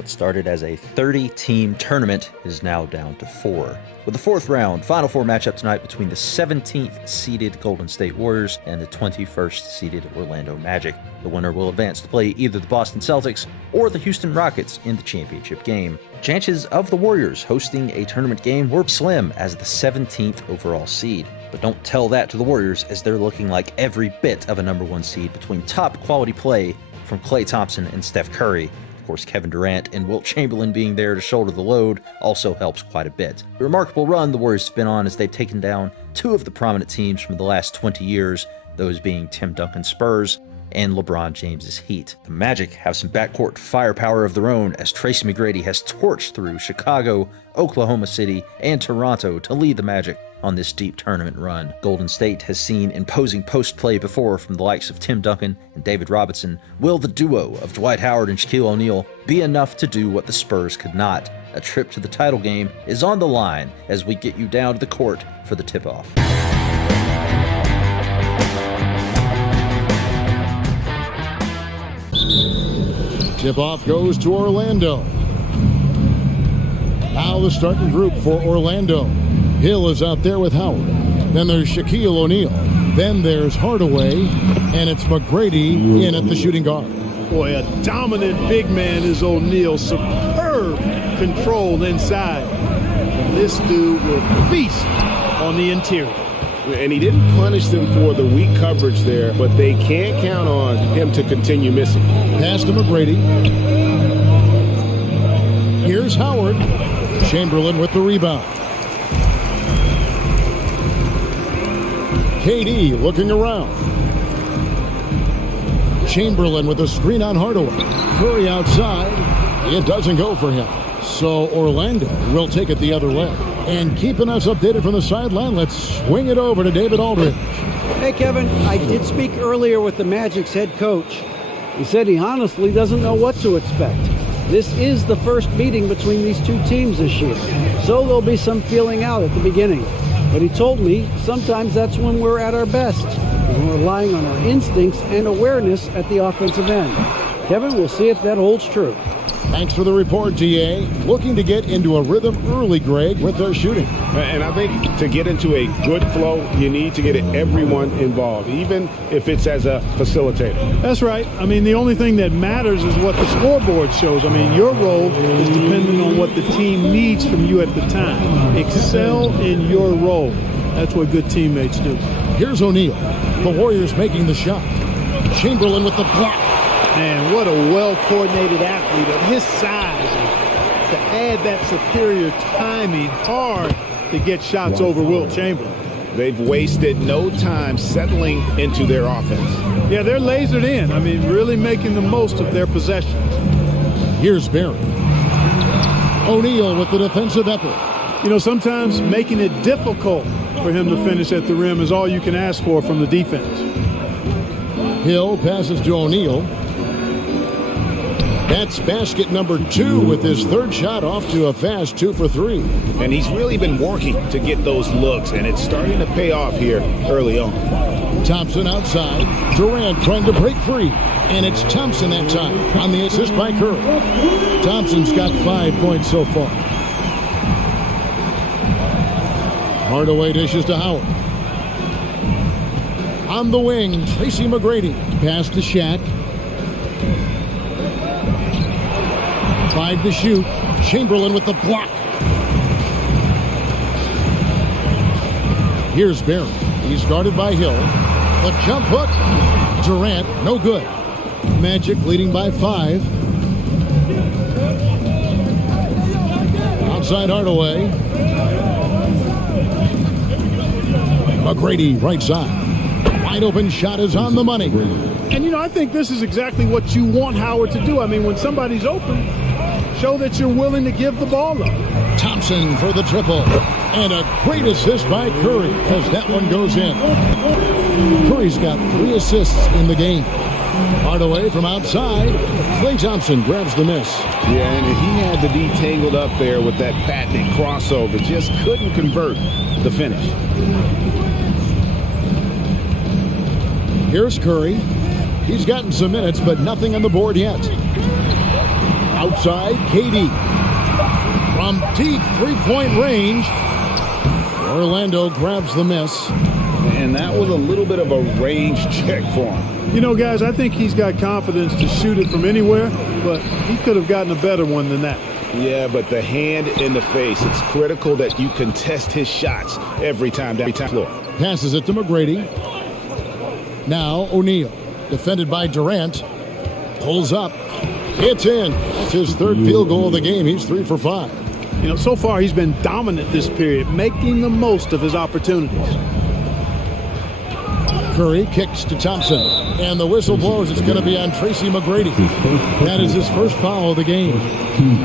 What started as a 30-team tournament is now down to 4. With the fourth round, Final Four matchup tonight between the 17th-seeded Golden State Warriors and the 21st-seeded Orlando Magic. The winner will advance to play either the Boston Celtics or the Houston Rockets in the championship game. Chances of the Warriors hosting a tournament game were slim as the 17th overall seed. But don't tell that to the Warriors, as they're looking like every bit of a number 1 seed between top quality play from Klay Thompson and Steph Curry. Of course, Kevin Durant and Wilt Chamberlain being there to shoulder the load also helps quite a bit. The remarkable run the Warriors have been on as they've taken down 2 of the prominent teams from the last 20 years, those being Tim Duncan's Spurs and LeBron James's Heat. The Magic have some backcourt firepower of their own, as Tracy McGrady has torched through Chicago, Oklahoma City, and Toronto to lead the Magic on this deep tournament run. Golden State has seen imposing post play before from the likes of Tim Duncan and David Robinson. Will the duo of Dwight Howard and Shaquille O'Neal be enough to do what the Spurs could not? A trip to the title game is on the line as we get you down to the court for the tip-off. Tip-off goes to Orlando. Now the starting group for Orlando. Hill is out there with Howard. Then there's Shaquille O'Neal. Then there's Hardaway. And it's McGrady in at the shooting guard. Boy, a dominant big man is O'Neal. Superb control inside. This dude will feast on the interior. And he didn't punish them for the weak coverage there, but they can't count on him to continue missing. Pass to McGrady. Here's Howard. Chamberlain with the rebound. KD looking around. Chamberlain with a screen on Hardaway. Curry outside. It doesn't go for him. So Orlando will take it the other way. And keeping us updated from the sideline, let's swing it over to David Aldridge. Hey, Kevin, I did speak earlier with the Magic's head coach. He said he honestly doesn't know what to expect. This is the first meeting between these two teams this year, so there'll be some feeling out at the beginning. But he told me sometimes that's when we're at our best. We're relying on our instincts and awareness at the offensive end. Kevin, we'll see if that holds true. Thanks for the report, TA. Looking to get into a rhythm early, Greg, with their shooting. And I think to get into a good flow, you need to get everyone involved, even if it's as a facilitator. That's right. I mean, the only thing that matters is what the scoreboard shows. I mean, your role is dependent on what the team needs from you at the time. Excel in your role. That's what good teammates do. Here's O'Neal. The Warriors making the shot. Chamberlain with the block. Man, what a well-coordinated athlete of his size. To add that superior timing, hard to get shots over Wilt Chamberlain. They've wasted no time settling into their offense. Yeah, they're lasered in. I mean, really making the most of their possessions. Here's Barry. O'Neal with the defensive effort. You know, sometimes making it difficult for him to finish at the rim is all you can ask for from the defense. Hill passes to O'Neal. That's basket number 2 with his third shot off to a fast 2 for 3. And he's really been working to get those looks, and it's starting to pay off here early on. Thompson outside. Durant trying to break free. And it's Thompson that time on the assist by Curry. Thompson's got 5 points so far. Hardaway dishes to Howard. On the wing, Tracy McGrady. Pass to Shaq. 5 to shoot. Chamberlain with the block. Here's Barry. He's guarded by Hill. The jump hook. Durant, no good. Magic leading by 5. Outside Hardaway. McGrady right side. Wide open shot is on the money. And, you know, I think this is exactly what you want Howard to do. I mean, when somebody's open, show that you're willing to give the ball up. Thompson for the triple. And a great assist by Curry as that one goes in. Curry's got 3 assists in the game. Hardaway from outside. Klay Thompson grabs the miss. Yeah, and he had to be tangled up there with that patented crossover. Just couldn't convert the finish. Here's Curry. He's gotten some minutes, but nothing on the board yet. Outside, KD. From deep three-point range, Orlando grabs the miss. And that was a little bit of a range check for him. You know, guys, I think he's got confidence to shoot it from anywhere, but he could have gotten a better one than that. Yeah, but the hand in the face, it's critical that you contest his shots every time down the floor. Passes it to McGrady. Now O'Neal, defended by Durant. Pulls up. It's in. That's his third field goal of the game. He's 3 for 5. You know, so far he's been dominant this period, making the most of his opportunities. Curry kicks to Thompson. And the whistle blows. It's going to be on Tracy McGrady. That is his first foul of the game.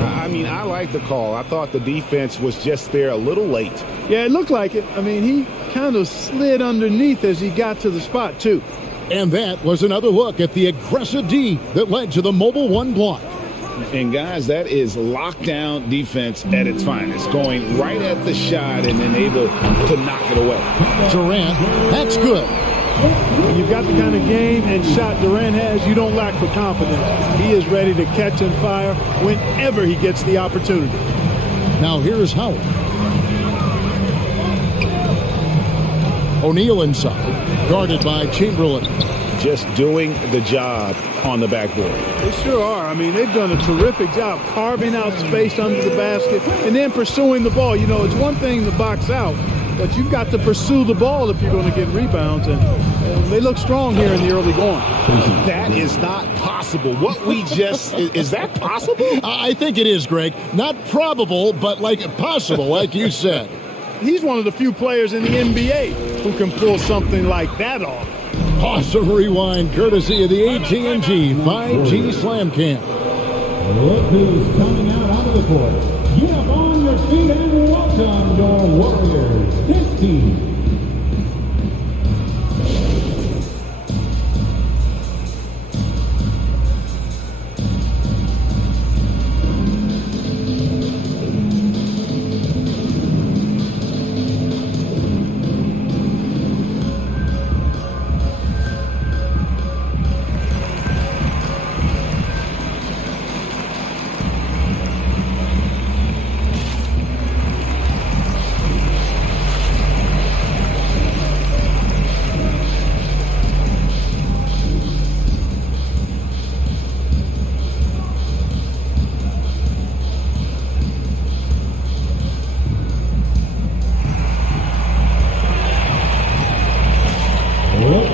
I mean, I like the call. I thought the defense was just there a little late. Yeah, it looked like it. I mean, he kind of slid underneath as he got to the spot, too. And that was another look at the aggressive D that led to the mobile one block. And, guys, that is lockdown defense at its finest, going right at the shot and then able to knock it away. Durant, that's good. When you've got the kind of game and shot Durant has, you don't lack for confidence. He is ready to catch and fire whenever he gets the opportunity. Now here's Howard. O'Neal inside, guarded by Chamberlain. Just doing the job on the backboard. They sure are. I mean, they've done a terrific job carving out space under the basket and then pursuing the ball. You know, it's one thing to box out, but you've got to pursue the ball if you're going to get rebounds, and they look strong here in the early going. That is not possible. What we just, is that possible? I think it is, Greg. Not probable, but like possible, like you said. He's one of the few players in the NBA who can pull something like that off. Awesome rewind, courtesy of the AT&T 5G Slam Cam. Look who's coming out onto the court. Get up on your feet and welcome your Warriors 16.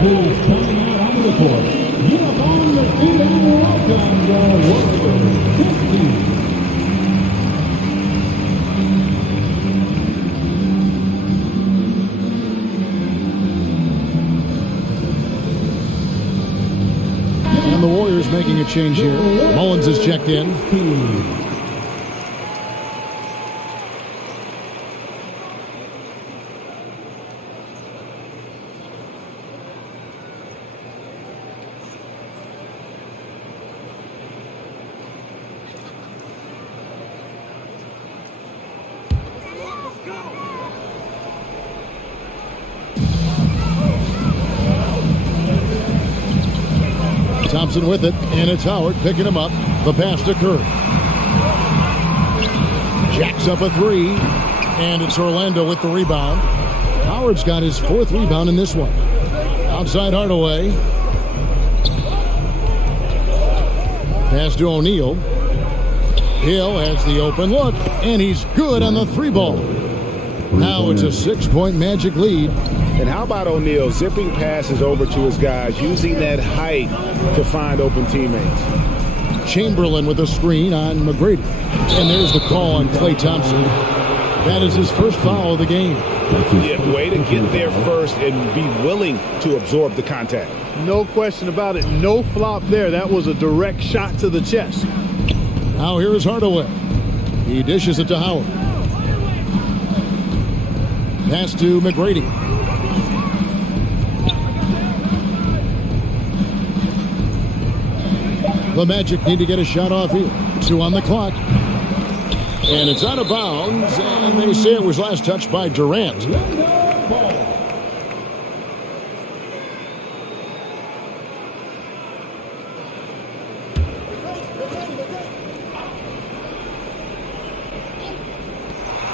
Who's coming out onto the court. Get up on your feet and welcome your Warriors 16. And the Warriors making a change here. Mullins is checked in. Thompson with it, and it's Howard picking him up. The pass to Curry. Jacks up a three, and it's Orlando with the rebound. Howard's got his fourth rebound in this one. Outside Hardaway. Pass to O'Neal. Hill has the open look, and he's good on the three ball. Now it's a 6-point Magic lead. And how about O'Neal zipping passes over to his guys, using that height to find open teammates? Chamberlain with a screen on McGrady. And there's the call on Klay Thompson. That is his first foul of the game. Yeah, way to get there first and be willing to absorb the contact. No question about it. No flop there. That was a direct shot to the chest. Now here is Hardaway. He dishes it to Howard. Pass to McGrady. The Magic need to get a shot off here. 2 on the clock. And it's out of bounds, and they say it was last touched by Durant.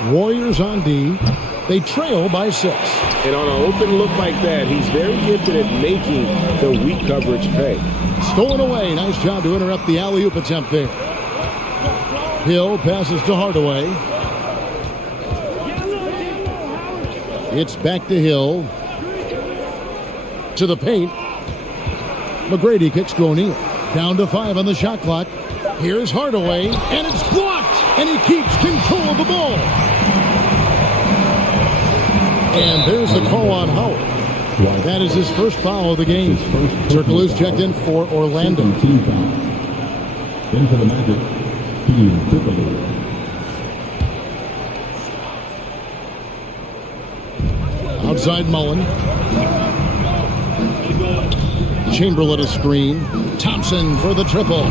Warriors on D. They trail by 6. And on an open look like that, he's very gifted at making the weak coverage pay. Stolen away. Nice job to interrupt the alley-oop attempt there. Hill passes to Hardaway. It's back to Hill. To the paint. McGrady kicks to O'Neal. Down to 5 on the shot clock. Here's Hardaway, and it's blocked, and he keeps control of the ball. And there's the call on Howard. That is his first foul of the game. Turkoglu's checked in for Orlando. In for the Magic, Team Turkoglu. Outside Mullen. Chamberlain a screen. Thompson for the triple.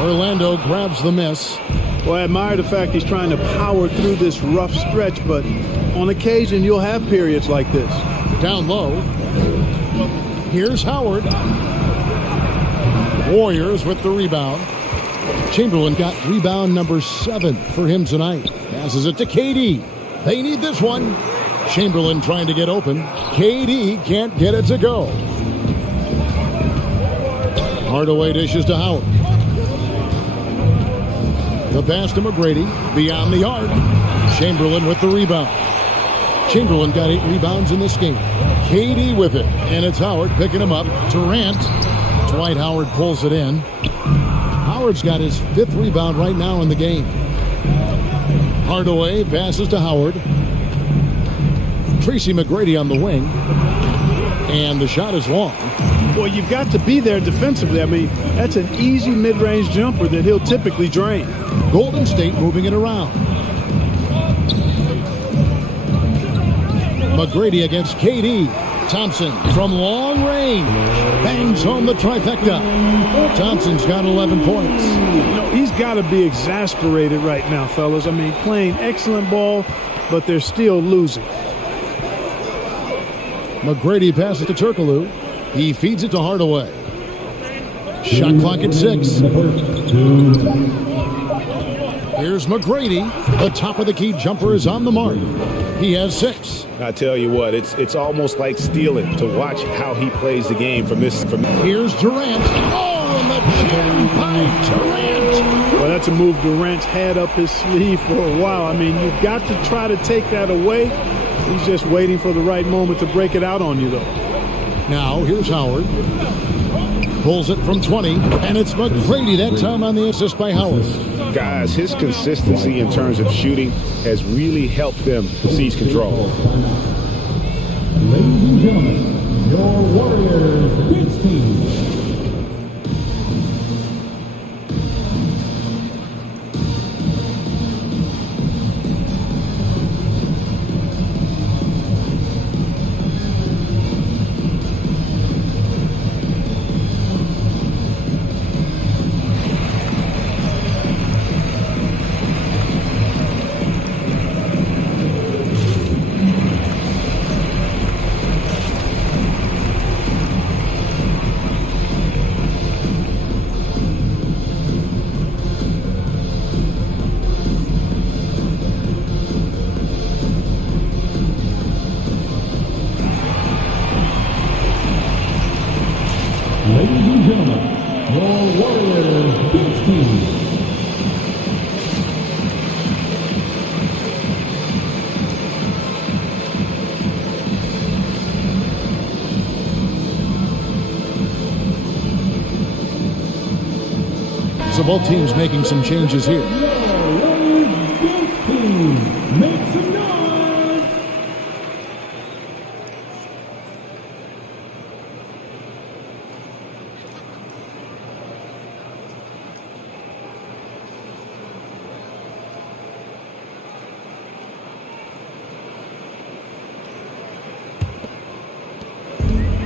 Orlando grabs the miss. Well, I admire the fact he's trying to power through this rough stretch, but on occasion you'll have periods like this. Down low. Here's Howard. Warriors with the rebound. Chamberlain got rebound number 7 for him tonight. Passes it to KD. They need this one. Chamberlain trying to get open. KD can't get it to go. Hardaway dishes to Howard. The pass to McGrady. Beyond the arc. Chamberlain with the rebound. Chamberlain got 8 rebounds in this game. KD with it. And it's Howard picking him up. Durant. Dwight Howard pulls it in. Howard's got his 5th rebound right now in the game. Hardaway passes to Howard. Tracy McGrady on the wing. And the shot is long. Well, you've got to be there defensively. I mean, that's an easy mid-range jumper that he'll typically drain. Golden State moving it around. McGrady against KD. Thompson from long range. Bangs home the trifecta. Thompson's got 11 points. You know, he's got to be exasperated right now, fellas. I mean, playing excellent ball, but they're still losing. McGrady passes to Turkoglu. He feeds it to Hardaway. Shot clock at 6. Here's McGrady. The top of the key jumper is on the mark. He has 6. I tell you what, it's almost like stealing to watch how he plays the game from this. Here's Durant. Oh, and the jam by Durant. Well, that's a move Durant's had up his sleeve for a while. I mean, you've got to try to take that away. He's just waiting for the right moment to break it out on you, though. Now, here's Howard. Pulls it from 20, and it's McGrady that time on the assist by Howard. Guys, his consistency in terms of shooting has really helped them seize control. Ladies and gentlemen, your Warriors Big Team. Ladies and gentlemen, your Warriors Big Team. So both teams making some changes here. Your Warriors Big Team. Make some noise.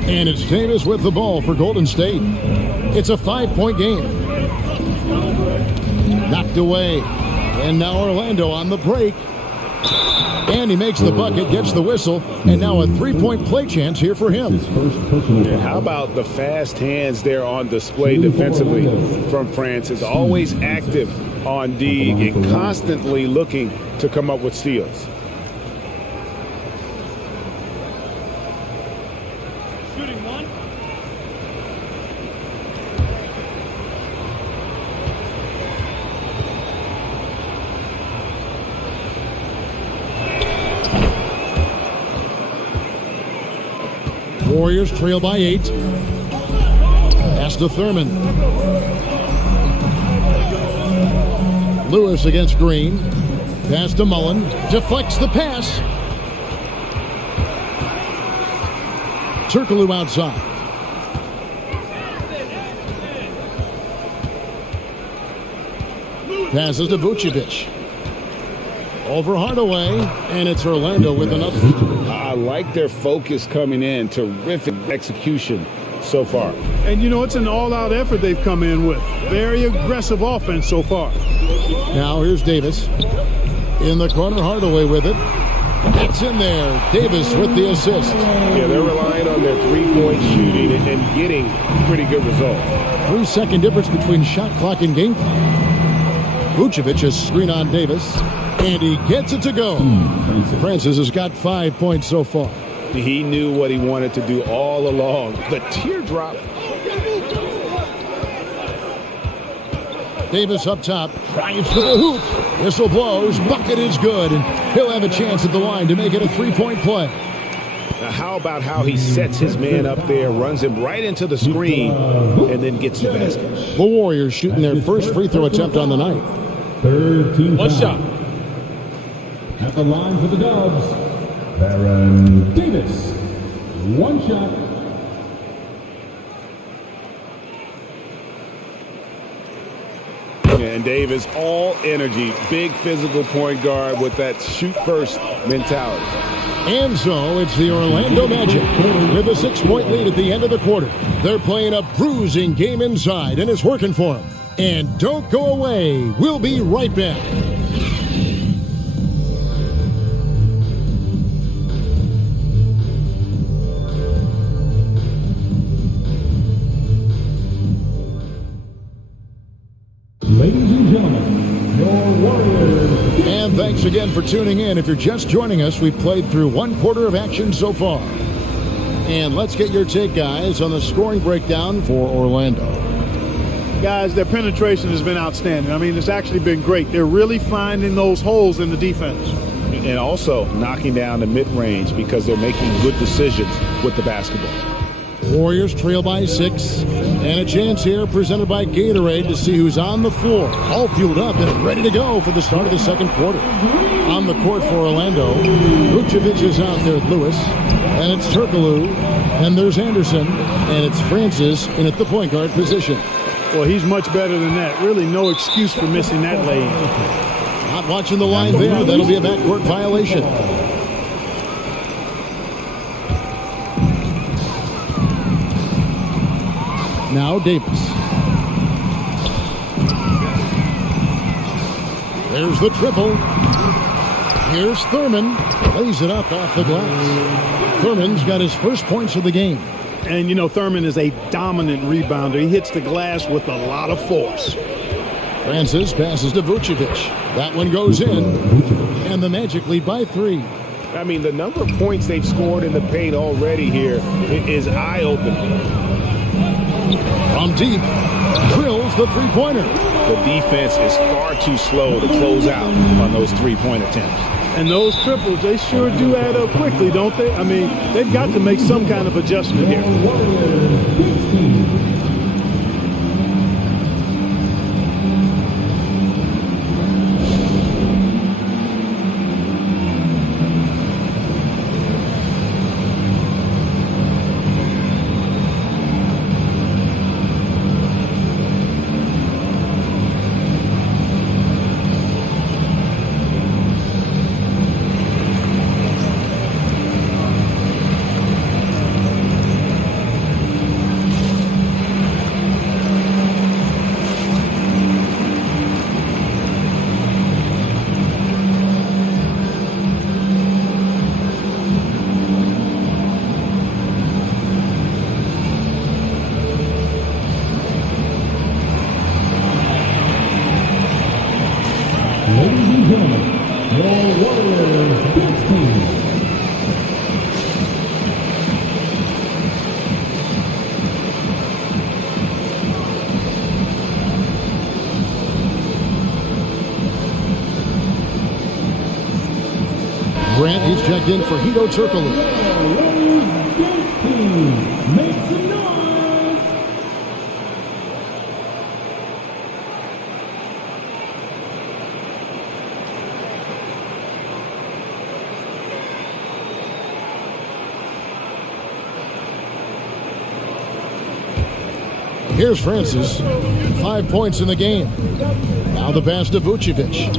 And it's Davis with the ball for Golden State. It's a 5-point game. Knocked away. And now Orlando on the break. And he makes the bucket, gets the whistle, and now a 3-point play chance here for him. And how about the fast hands there on display defensively from France? Is always active on D and constantly looking to come up with steals. Shooting one. Warriors trail by 8. Pass to Thurman. Lewis against Green. Pass to Mullen. Deflects the pass. Turkoglu outside. Passes to Vucevic. Over Hardaway, and it's Orlando with another. I like their focus coming in. Terrific execution so far. And you know, it's an all-out effort they've come in with. Very aggressive offense so far. Now here's Davis. In the corner, Hardaway with it. It's in there. Davis with the assist. Yeah, they're relying on their three-point shooting and getting pretty good results. 3-second difference between shot clock and game clock. Vucevic a screen on Davis, and he gets it to go. Francis has got 5 points so far. He knew what he wanted to do all along. The teardrop. Davis up top, drives to the hoop. Whistle blows, bucket is good, and he'll have a chance at the line to make it a 3-point play. Now how about how he sets his man up there, runs him right into the screen, and then gets the basket. The Warriors shooting their first free throw attempt on the night. Third team One foul. shot. At the line for the Dubs, Baron Davis. One shot. And Davis, all energy, big physical point guard with that shoot-first mentality. And so it's the Orlando Magic with a 6-point lead at the end of the quarter. They're playing a bruising game inside, and it's working for them. And don't go away. We'll be right back. Ladies and gentlemen, your Warriors. And thanks again for tuning in. If you're just joining us, we've played through 1 quarter of action so far. And let's get your take, guys, on the scoring breakdown for Orlando. Guys, their penetration has been outstanding. I mean, it's actually been great. They're really finding those holes in the defense. And also knocking down the mid-range because they're making good decisions with the basketball. Warriors trail by 6. And a chance here presented by Gatorade to see who's on the floor. All fueled up and ready to go for the start of the second quarter. On the court for Orlando, Vucevic is out there with Lewis. And it's Turkoglu. And there's Anderson. And it's Francis in at the point guard position. Well, he's much better than that. Really no excuse for missing that lane. Not watching the line there. That'll be a backcourt violation. Now Davis. There's the triple. Here's Thurman. Lays it up off the glass. Thurman's got his first points of the game. And, you know, Thurman is a dominant rebounder. He hits the glass with a lot of force. Francis passes to Vucevic. That one goes in. And the Magic lead by 3. I mean, the number of points they've scored in the paint already here is eye-opening. From deep, drills the three-pointer. The defense is far too slow to close out on those three-point attempts. And those triples, they sure do add up quickly, don't they? I mean, they've got to make some kind of adjustment here. and gentlemen, your Warriors Big Team. Grant, he's checked in for Hito Turkoglu. Warriors Big Team. Make some noise. Here's Francis. 5 points in the game. Now the pass to Vucevic.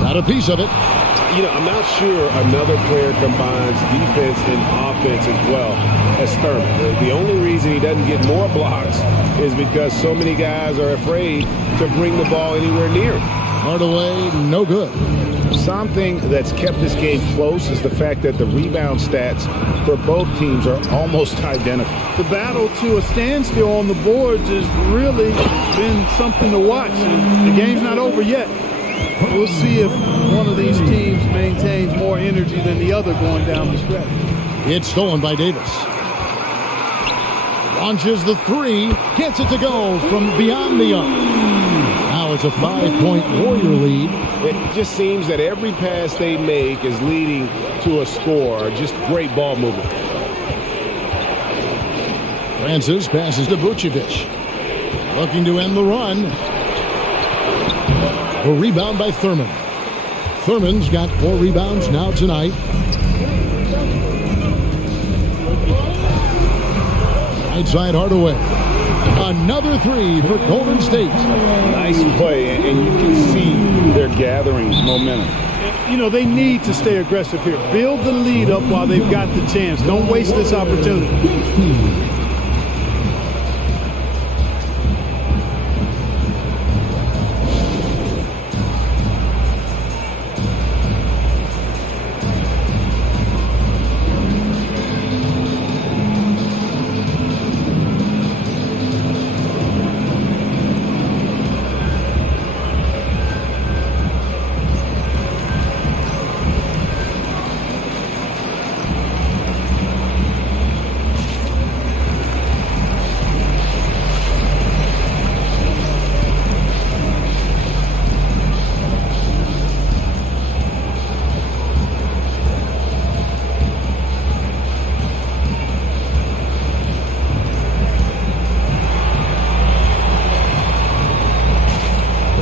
Got a piece of it. You know, I'm not sure another player combines defense and offense as well as Thurman. The only reason he doesn't get more blocks is because so many guys are afraid to bring the ball anywhere near him. Hardaway, no good. Something that's kept this game close is the fact that the rebound stats for both teams are almost identical. The battle to a standstill on the boards has really been something to watch. And the game's not over yet. We'll see if one of these teams maintains more energy than the other going down the stretch. It's stolen by Davis. Launches the three. Gets it to go from beyond the arc. Now it's a 5-point Warrior lead. It just seems that every pass they make is leading to a score. Just great ball movement. Francis passes to Vucevic. Looking to end the run. A rebound by Thurman. Thurman's got 4 rebounds now tonight. Right side Hardaway. Another 3 for Golden State. Nice play, and you can see they're gathering momentum. You know, they need to stay aggressive here. Build the lead up while they've got the chance. Don't waste this opportunity.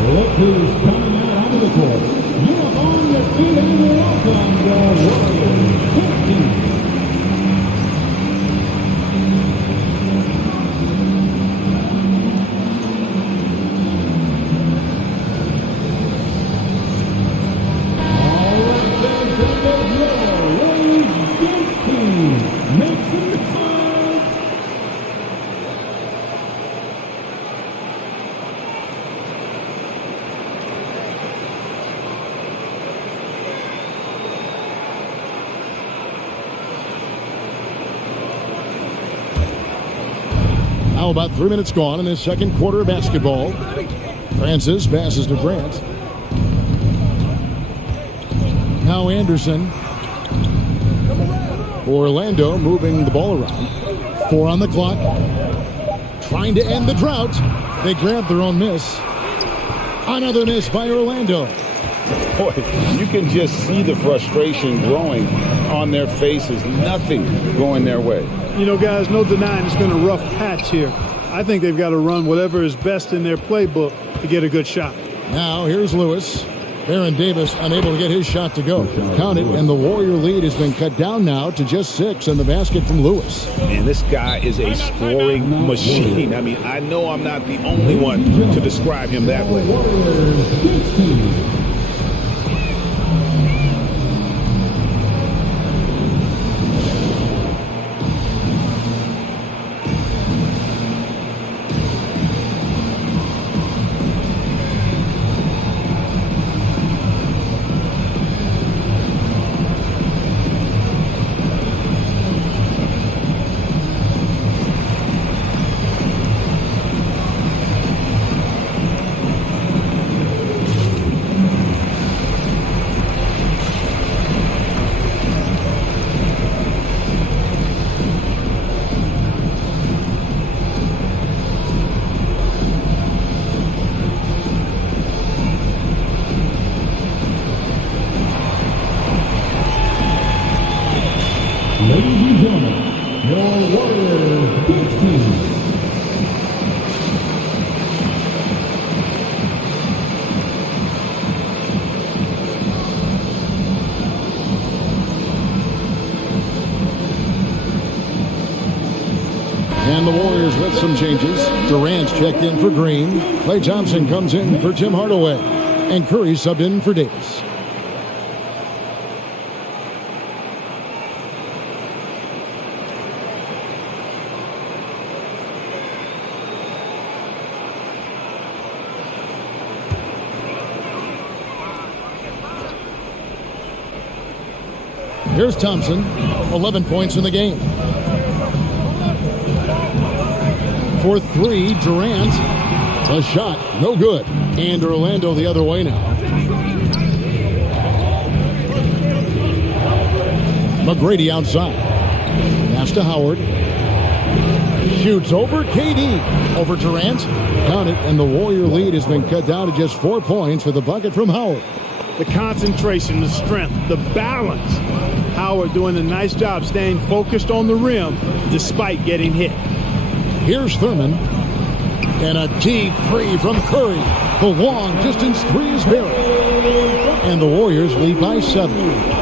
Look who's coming out onto the court. Get up on your feet and welcome the Warriors Big Team. All right, there's the Warriors Big Team. Make some noise. Now about 3 minutes gone in this second quarter of basketball. Francis passes to Grant. Now Anderson. Orlando moving the ball around. 4 on the clock. Trying to end the drought. They grab their own miss. Another miss by Orlando. Boy, you can just see the frustration growing on their faces. Nothing going their way. You know, guys, no denying it's been a rough patch here. I think they've got to run whatever is best in their playbook to get a good shot. Now here's Lewis. Baron Davis unable to get his shot to go. Count it, and the Warrior lead has been cut down now to just 6 in the basket from Lewis. Man, this guy is a scoring machine. I mean, I know I'm not the only one to describe him that way. Warriors Big Team. And the Warriors with some changes. Durant's checked in for Green. Klay Thompson comes in for Tim Hardaway. And Curry subbed in for Davis. Here's Thompson, 11 points in the game. For three, Durant. A shot, no good. And Orlando the other way now. McGrady outside. Pass to Howard. Shoots over KD. Over Durant. Count it, and the Warrior lead has been cut down to just 4 points with the bucket from Howard. The concentration, the strength, the balance. Howard doing a nice job staying focused on the rim despite getting hit. Here's Thurman. And a deep three from Curry. The long distance three is buried. And the Warriors lead by 7.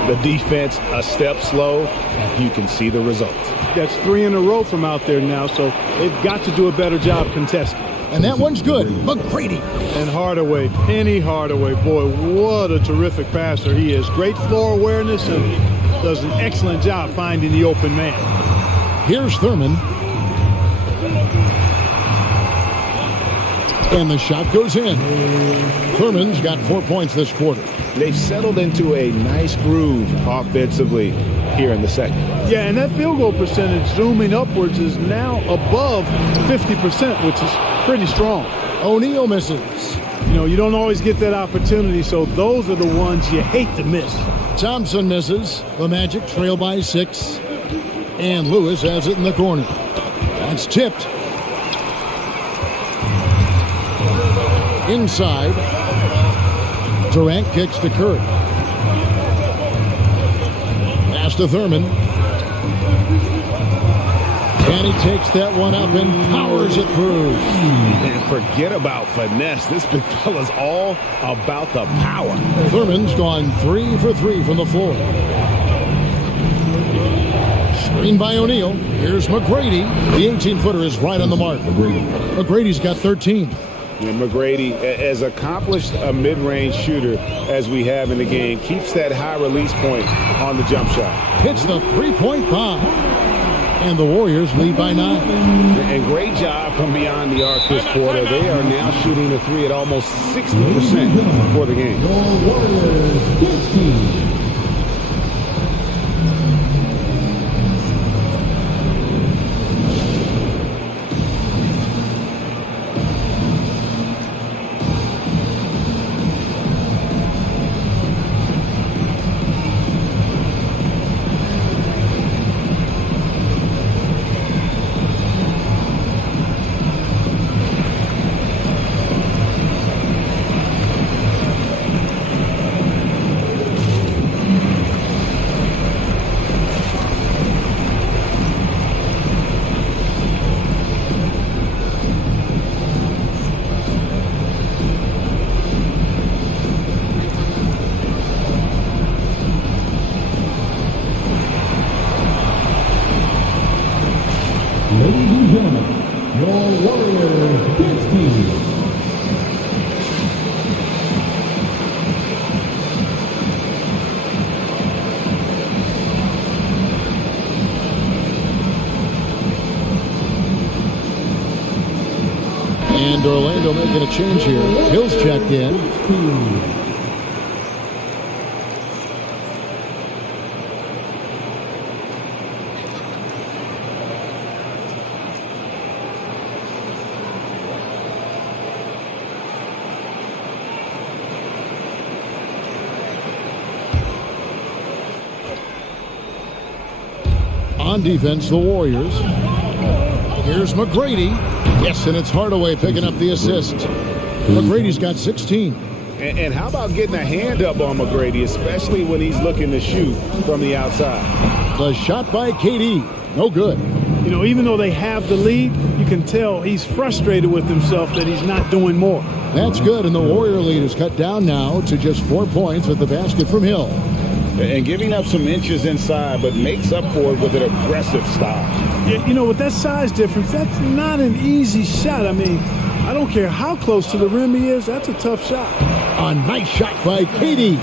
The defense a step slow, and you can see the result. That's 3 in a row from out there now, so they've got to do a better job contesting. And that one's good. McGrady. And Hardaway, Penny Hardaway, boy, what a terrific passer he is. Great floor awareness and does an excellent job finding the open man. Here's Thurman. And the shot goes in. Thurman's got 4 points this quarter. They've settled into a nice groove offensively here in the second. Yeah, and that field goal percentage zooming upwards is now above 50%, which is pretty strong. O'Neal misses. You know, you don't always get that opportunity, so those are the ones you hate to miss. Thompson misses. The Magic trail by 6. And Lewis has it in the corner. That's tipped. Inside. Durant kicks to Curry. Pass to Thurman. And he takes that one up and powers it through. And forget about finesse. This big fella's all about the power. Thurman's gone 3 for 3 from the floor. Screen by O'Neal. Here's McGrady. The 18-footer is right on the mark. McGrady's got 13. And McGrady, as accomplished a mid-range shooter as we have in the game, keeps that high release point on the jump shot. Hits the three-point bomb. And the Warriors lead by 9. And great job from beyond the arc this quarter. They are now shooting the three at almost 60% for the game. Warriors 16. Ladies and gentlemen, your Warriors 16. And Orlando making a change here. Hill's checked in. On defense, the Warriors. Here's McGrady. Yes, and it's Hardaway picking up the assist. McGrady's got 16. And how about getting a hand up on McGrady, especially when he's looking to shoot from the outside? The shot by KD. No good. You know, even though they have the lead, you can tell he's frustrated with himself that he's not doing more. That's good, and the Warrior lead is cut down now to just 4 points with the basket from Hill. And giving up some inches inside, but makes up for it with an aggressive style. You know, with that size difference, that's not an easy shot. I mean, I don't care how close to the rim he is, that's a tough shot. A nice shot by KD.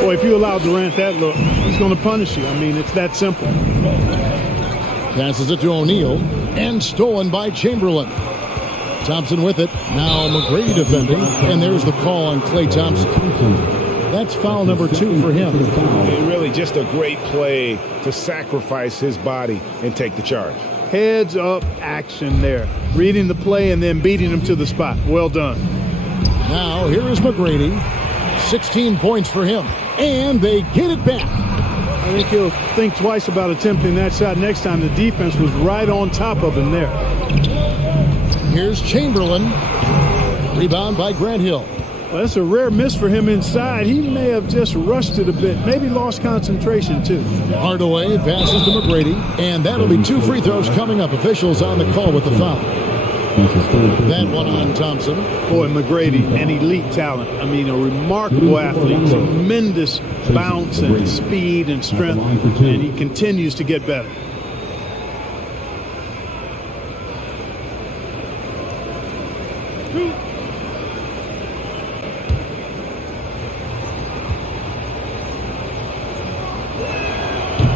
Boy, if you allow Durant that look, he's going to punish you. I mean, it's that simple. Passes it to O'Neal, and stolen by Chamberlain. Thompson with it. Now McGrady defending, and there's the call on Klay Thompson. That's foul number 2 for him. Really just a great play to sacrifice his body and take the charge. Heads up action there. Reading the play and then beating him to the spot. Well done. Now here is McGrady. 16 points for him. And they get it back. I think he'll think twice about attempting that shot next time. The defense was right on top of him there. Here's Chamberlain. Rebound by Grant Hill. Well, that's a rare miss for him inside. He may have just rushed it a bit. Maybe lost concentration, too. Hardaway passes to McGrady. And that'll be 2 free throws coming up. Officials on the call with the foul. That one on Thompson. Boy, McGrady, an elite talent. I mean, a remarkable athlete. Tremendous bounce and speed and strength. And he continues to get better.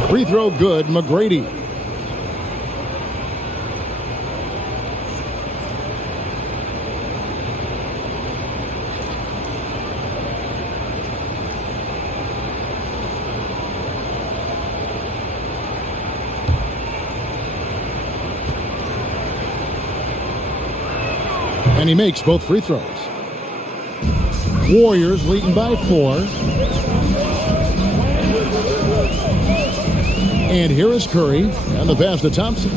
Free throw good, McGrady. And he makes both free throws. Warriors leading by 4. And here is Curry, and the pass to Thompson.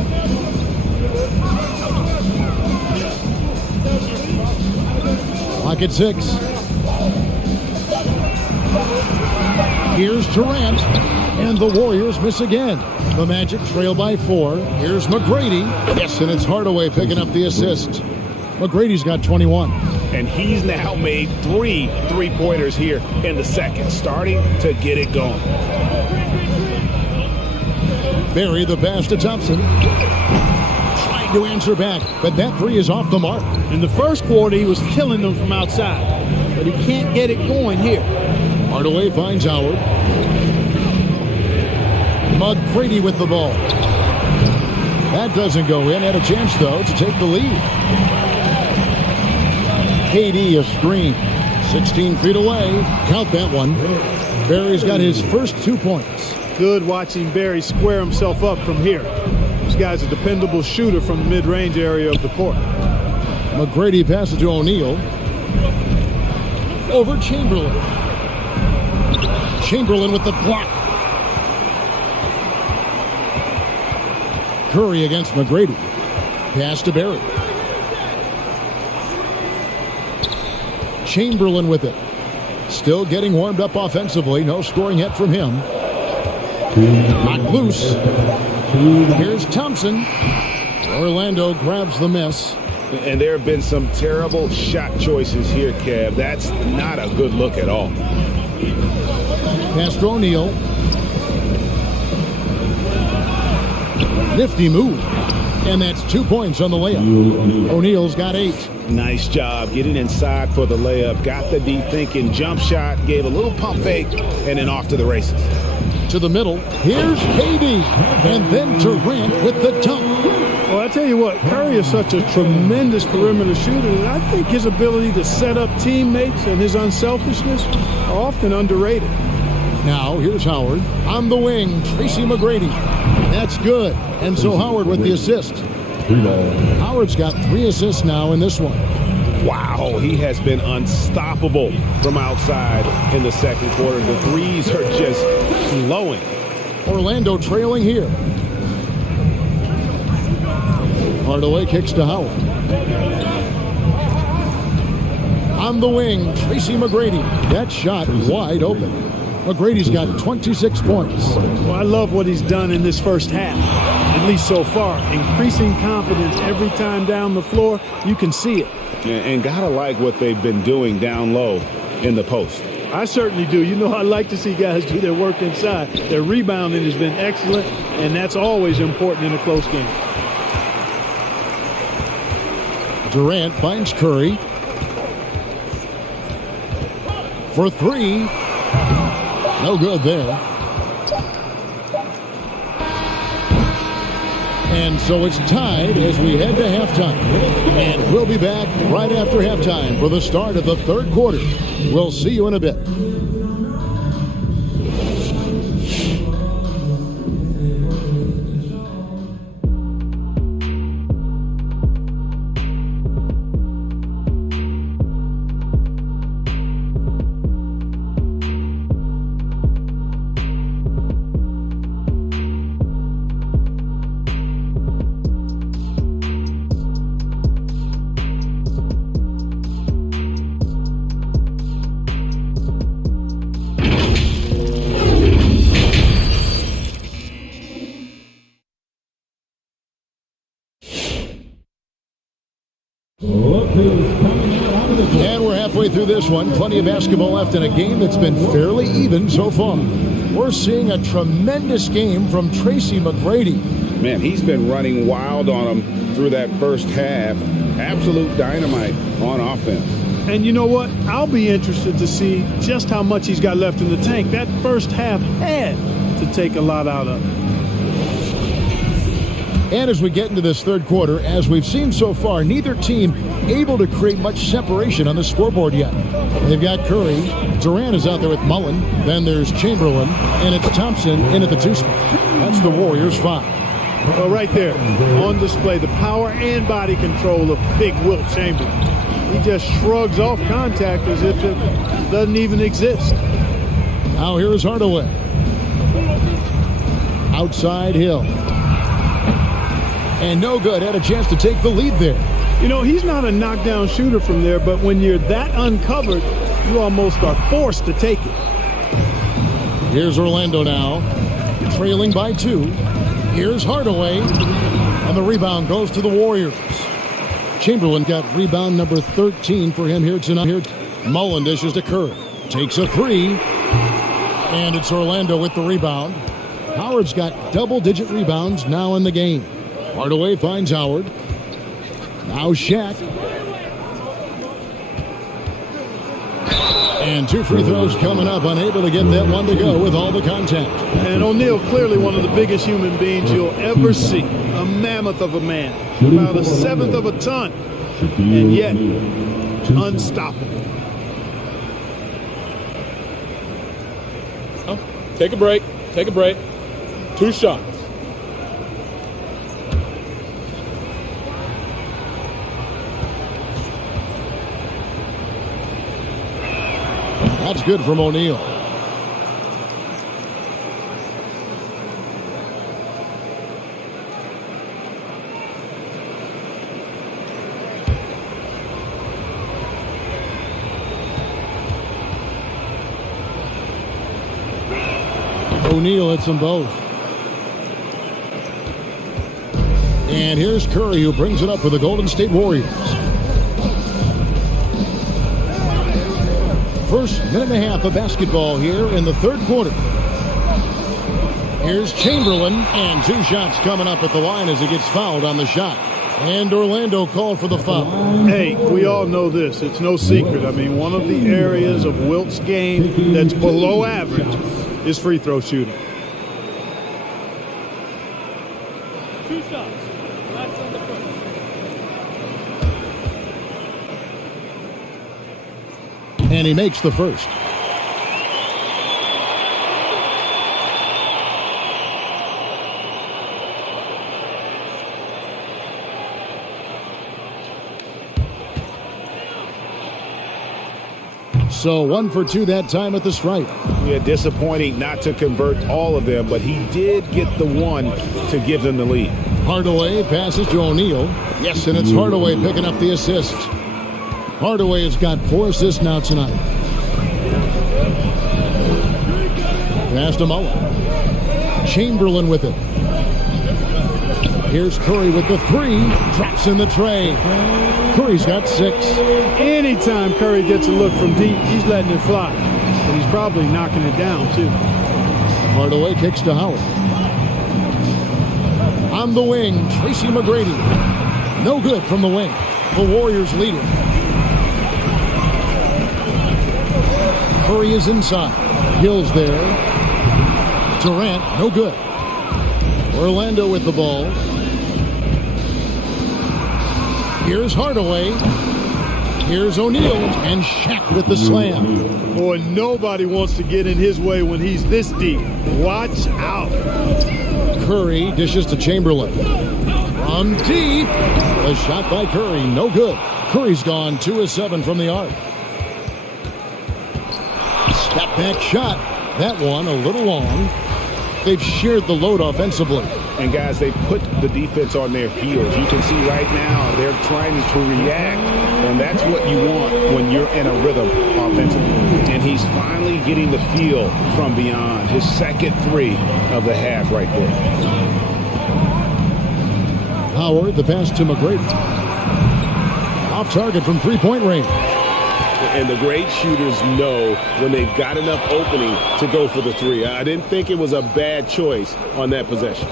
Clock at 6. Here's Durant, and the Warriors miss again. The Magic trail by 4. Here's McGrady. Yes, and it's Hardaway picking up the assist. McGrady's got 21. And he's now made 3 three-pointers here in the second, starting to get it going. Barry, the pass to Thompson. Trying to answer back, but that 3 is off the mark. In the first quarter, he was killing them from outside, but he can't get it going here. Hardaway finds Howard. McGrady with the ball. That doesn't go in. Had a chance, though, to take the lead. KD a screen. 16 feet away. Count that one. Barry's got his first 2 points. Good watching Barry square himself up from here. This guy's a dependable shooter from the mid-range area of the court. McGrady passes to O'Neal. Over Chamberlain. Chamberlain with the block. Curry against McGrady. Pass to Barry. Chamberlain with it. Still getting warmed up offensively. No scoring yet from him. Knocked loose. Here's Thompson. Orlando grabs the miss. And there have been some terrible shot choices here, Kev. That's not a good look at all. Pass to O'Neal. Nifty move. And that's 2 points on the layup. O'Neal's got 8. Nice job getting inside for the layup. Got the deep thinking jump shot, gave a little pump fake, and then off to the races. To the middle. Here's KD. And then Durant with the dunk. Well, I tell you what, Curry is such a tremendous perimeter shooter that I think his ability to set up teammates and his unselfishness are often underrated. Now, here's Howard. On the wing, Tracy McGrady. That's good. And so Howard with the assist. Howard's got 3 assists now in this one. Wow, he has been unstoppable from outside in the second quarter. The threes are just flowing. Orlando trailing here. Hardaway kicks to Howard. On the wing, Tracy McGrady. That shot wide open. McGrady's got 26 points. Well, I love what he's done in this first half, at least so far. Increasing confidence every time down the floor. You can see it. And gotta like what they've been doing down low in the post. I certainly do. You know, I like to see guys do their work inside. Their rebounding has been excellent, and that's always important in a close game. Durant finds Curry. For three. No good there. And so it's tied as we head to halftime. And we'll be back right after halftime for the start of the third quarter. We'll see you in a bit. And we're halfway through this one. Plenty of basketball left in a game that's been fairly even so far. We're seeing a tremendous game from Tracy McGrady. Man, he's been running wild on him through that first half. Absolute dynamite on offense. And you know what? I'll be interested to see just how much he's got left in the tank. That first half had to take a lot out of it. And as we get into this third quarter, as we've seen so far, neither team able to create much separation on the scoreboard yet. They've got Curry. Durant is out there with Mullen. Then there's Chamberlain. And it's Thompson in at the two spot. That's the Warriors' 5. Well, right there on display, the power and body control of big Wilt Chamberlain. He just shrugs off contact as if it doesn't even exist. Now here is Hardaway. Outside Hill. And no good. Had a chance to take the lead there. You know, he's not a knockdown shooter from there, but when you're that uncovered, you almost are forced to take it. Here's Orlando now, trailing by 2. Here's Hardaway, and the rebound goes to the Warriors. Chamberlain got rebound number 13 for him here tonight. Mullen dishes to Curry. Takes a 3, and it's Orlando with the rebound. Howard's got double-digit rebounds now in the game. Hardaway finds Howard. Now Shaq. And 2 free throws coming up. Unable to get that one to go with all the contact. And O'Neal, clearly one of the biggest human beings you'll ever see. A mammoth of a man. About a 1/7 of a ton. And yet, unstoppable. Take a break. Take a break. 2 shots. That's good from O'Neal. O'Neal hits them both. And here's Curry, who brings it up for the Golden State Warriors. First minute and a half of basketball here in the third quarter. Here's Chamberlain, and 2 shots coming up at the line as he gets fouled on the shot. And Orlando called for the foul. Hey, we all know this. It's no secret. I mean, one of the areas of Wilt's game that's below average is free throw shooting. 2 shots. That's on the front. And he makes the first. So 1 for 2 that time at the stripe. Yeah, disappointing not to convert all of them, but he did get the one to give them the lead. Hardaway passes to O'Neal. Yes, and it's Hardaway picking up the assist. Hardaway has got 4 assists now tonight. Pass to Mullen. Chamberlain with it. Here's Curry with the 3. Drops in the tray. Curry's got 6. Anytime Curry gets a look from deep, he's letting it fly. But he's probably knocking it down, too. Hardaway kicks to Howard. On the wing, Tracy McGrady. No good from the wing. The Warriors lead it. Curry is inside. Hill's there. Durant, no good. Orlando with the ball. Here's Hardaway. Here's O'Neal, and Shaq with the slam. Boy, nobody wants to get in his way when he's this deep. Watch out. Curry dishes to Chamberlain. From deep. A shot by Curry, no good. Curry's gone 2 of 7 from the arc. Step back shot. That one a little long. They've shared the load offensively. And guys, they put the defense on their heels. You can see right now they're trying to react, and that's what you want when you're in a rhythm offensively. And he's finally getting the feel from beyond. His second 3 of the half right there. Howard, the pass to McGrady. Off target from three-point range. And the great shooters know when they've got enough opening to go for the 3. I didn't think it was a bad choice on that possession.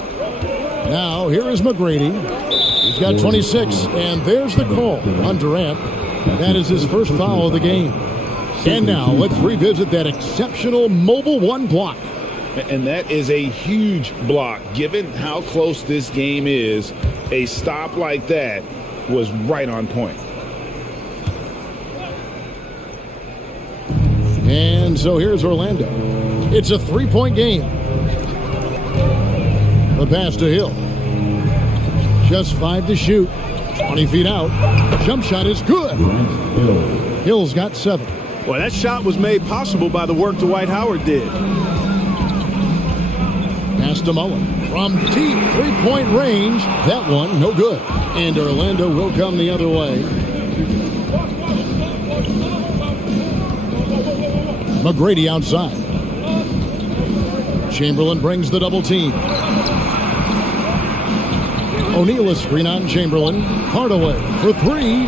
Now, here is McGrady. He's got 26, and there's the call on Durant. That is his first foul of the game. And now, let's revisit that exceptional mobile 1 block. And that is a huge block. Given how close this game is, a stop like that was right on point. And so here's Orlando. It's a 3-point game. The pass to Hill. Just 5 to shoot. 20 feet out. Jump shot is good. Hill's got 7. Well, that shot was made possible by the work Dwight Howard did. Pass to Mullen. From deep 3-point range. That one, no good. And Orlando will come the other way. McGrady outside. Chamberlain brings the double team. O'Neal is screen on Chamberlain. Hardaway for 3.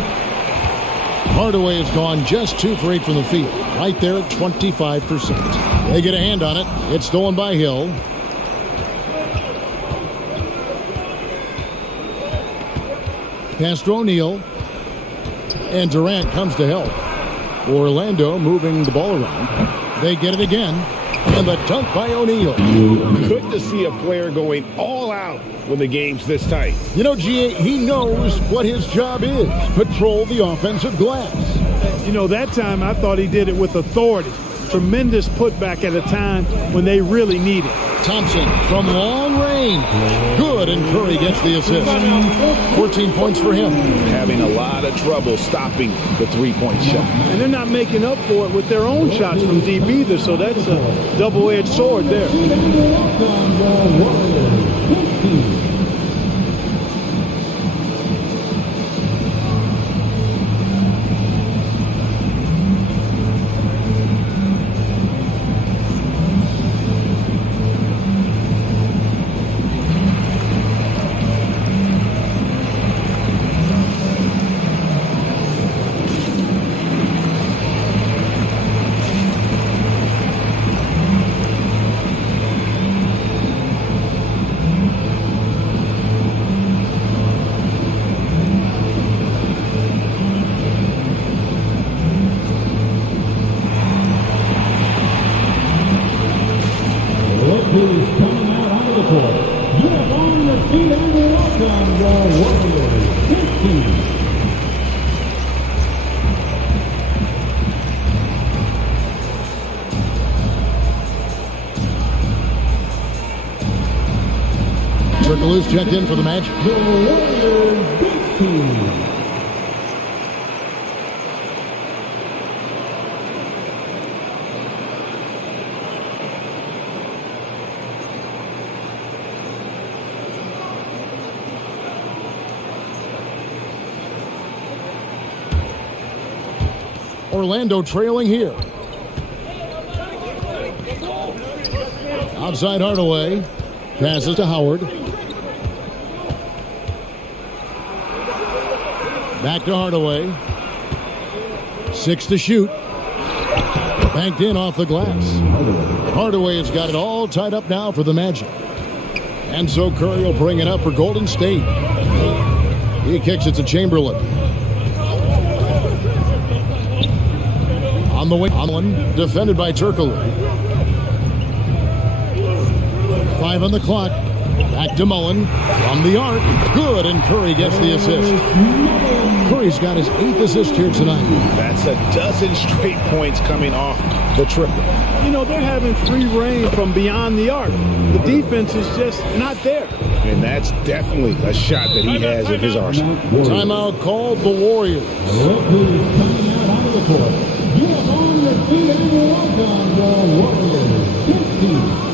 Hardaway has gone just 2 for 8 from the field. Right there at 25%. They get a hand on it. It's stolen by Hill. Pass to O'Neal. And Durant comes to help. Orlando moving the ball around. They get it again. And the dunk by O'Neal. Good to see a player going all out when the game's this tight. You know, G.A., he knows what his job is. Patrol the offensive glass. You know, that time I thought he did it with authority. Tremendous putback at a time when they really need it. Thompson from long range. Good, and Curry gets the assist. 14 points for him. Having a lot of trouble stopping the 3-point shot. And they're not making up for it with their own shots from deep either, so that's a double-edged sword there. Circle is checked in for the Magic. Orlando trailing here. Outside Hardaway. Passes to Howard. Back to Hardaway. 6 to shoot. Banked in off the glass. Hardaway has got it all tied up now for the Magic. And so Curry will bring it up for Golden State. He kicks it to Chamberlain. On the way, on one, defended by Turkoglu. 5 on the clock. Back to Mullen from the arc. Good, and Curry gets the assist. Curry's got his 8th assist here tonight. That's a dozen straight points coming off the triple. You know, they're having free reign from beyond the arc. The defense is just not there. And that's definitely a shot that he has in his arsenal. Timeout called the Warriors. Coming out onto the court. You are on your feet and welcome the Warriors. 15.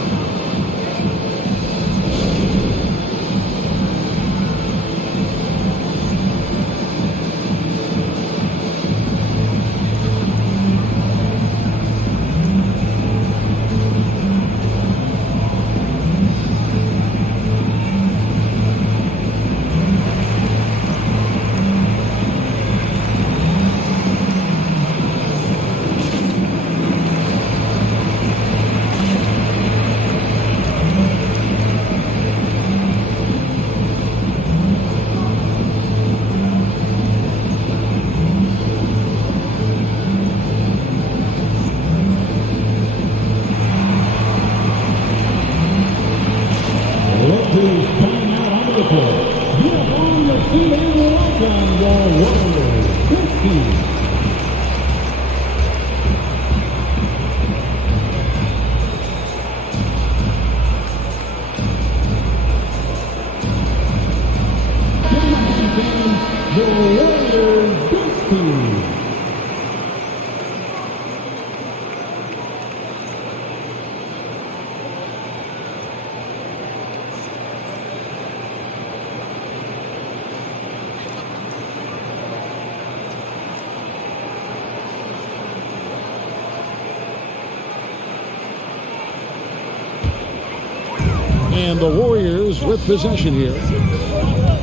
And the Warriors with possession here.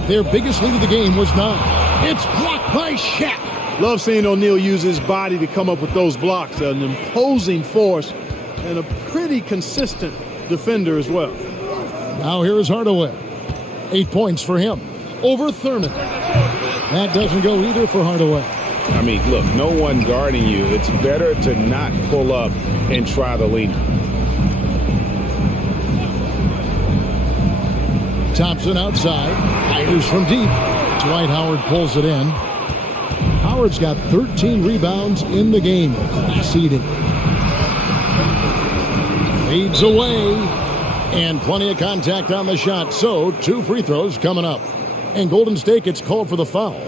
Their biggest lead of the game was 9. It's blocked by Shaq. Love seeing O'Neal use his body to come up with those blocks. An imposing force and a pretty consistent defender as well. Now here's Hardaway. 8 points for him. Over Thurman. That doesn't go either for Hardaway. I mean, look, no one guarding you. It's better to not pull up and try the lead. Thompson outside. Fires from deep. Dwight Howard pulls it in. Howard's got 13 rebounds in the game. Conceding. Fades away. And plenty of contact on the shot. So 2 free throws coming up. And Golden State gets called for the foul.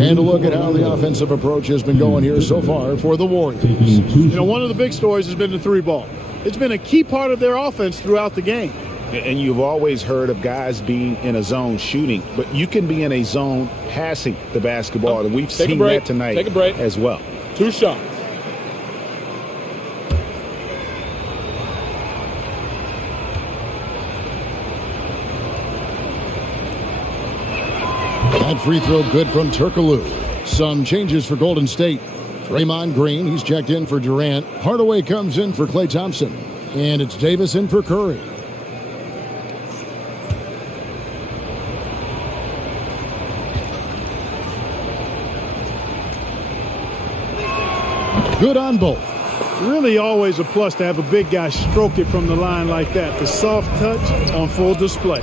And a look at how the offensive approach has been going here so far for the Warriors. You know, one of the big stories has been the 3-ball. It's been a key part of their offense throughout the game. And you've always heard of guys being in a zone shooting, but you can be in a zone passing the basketball, and we've seen that tonight as well. 2 shots. That free throw good from Turkoglu. Some changes for Golden State. Draymond Green, he's checked in for Durant. Hardaway comes in for Klay Thompson. And it's Davis in for Curry. Good on both. Really always a plus to have a big guy stroke it from the line like that. The soft touch on full display.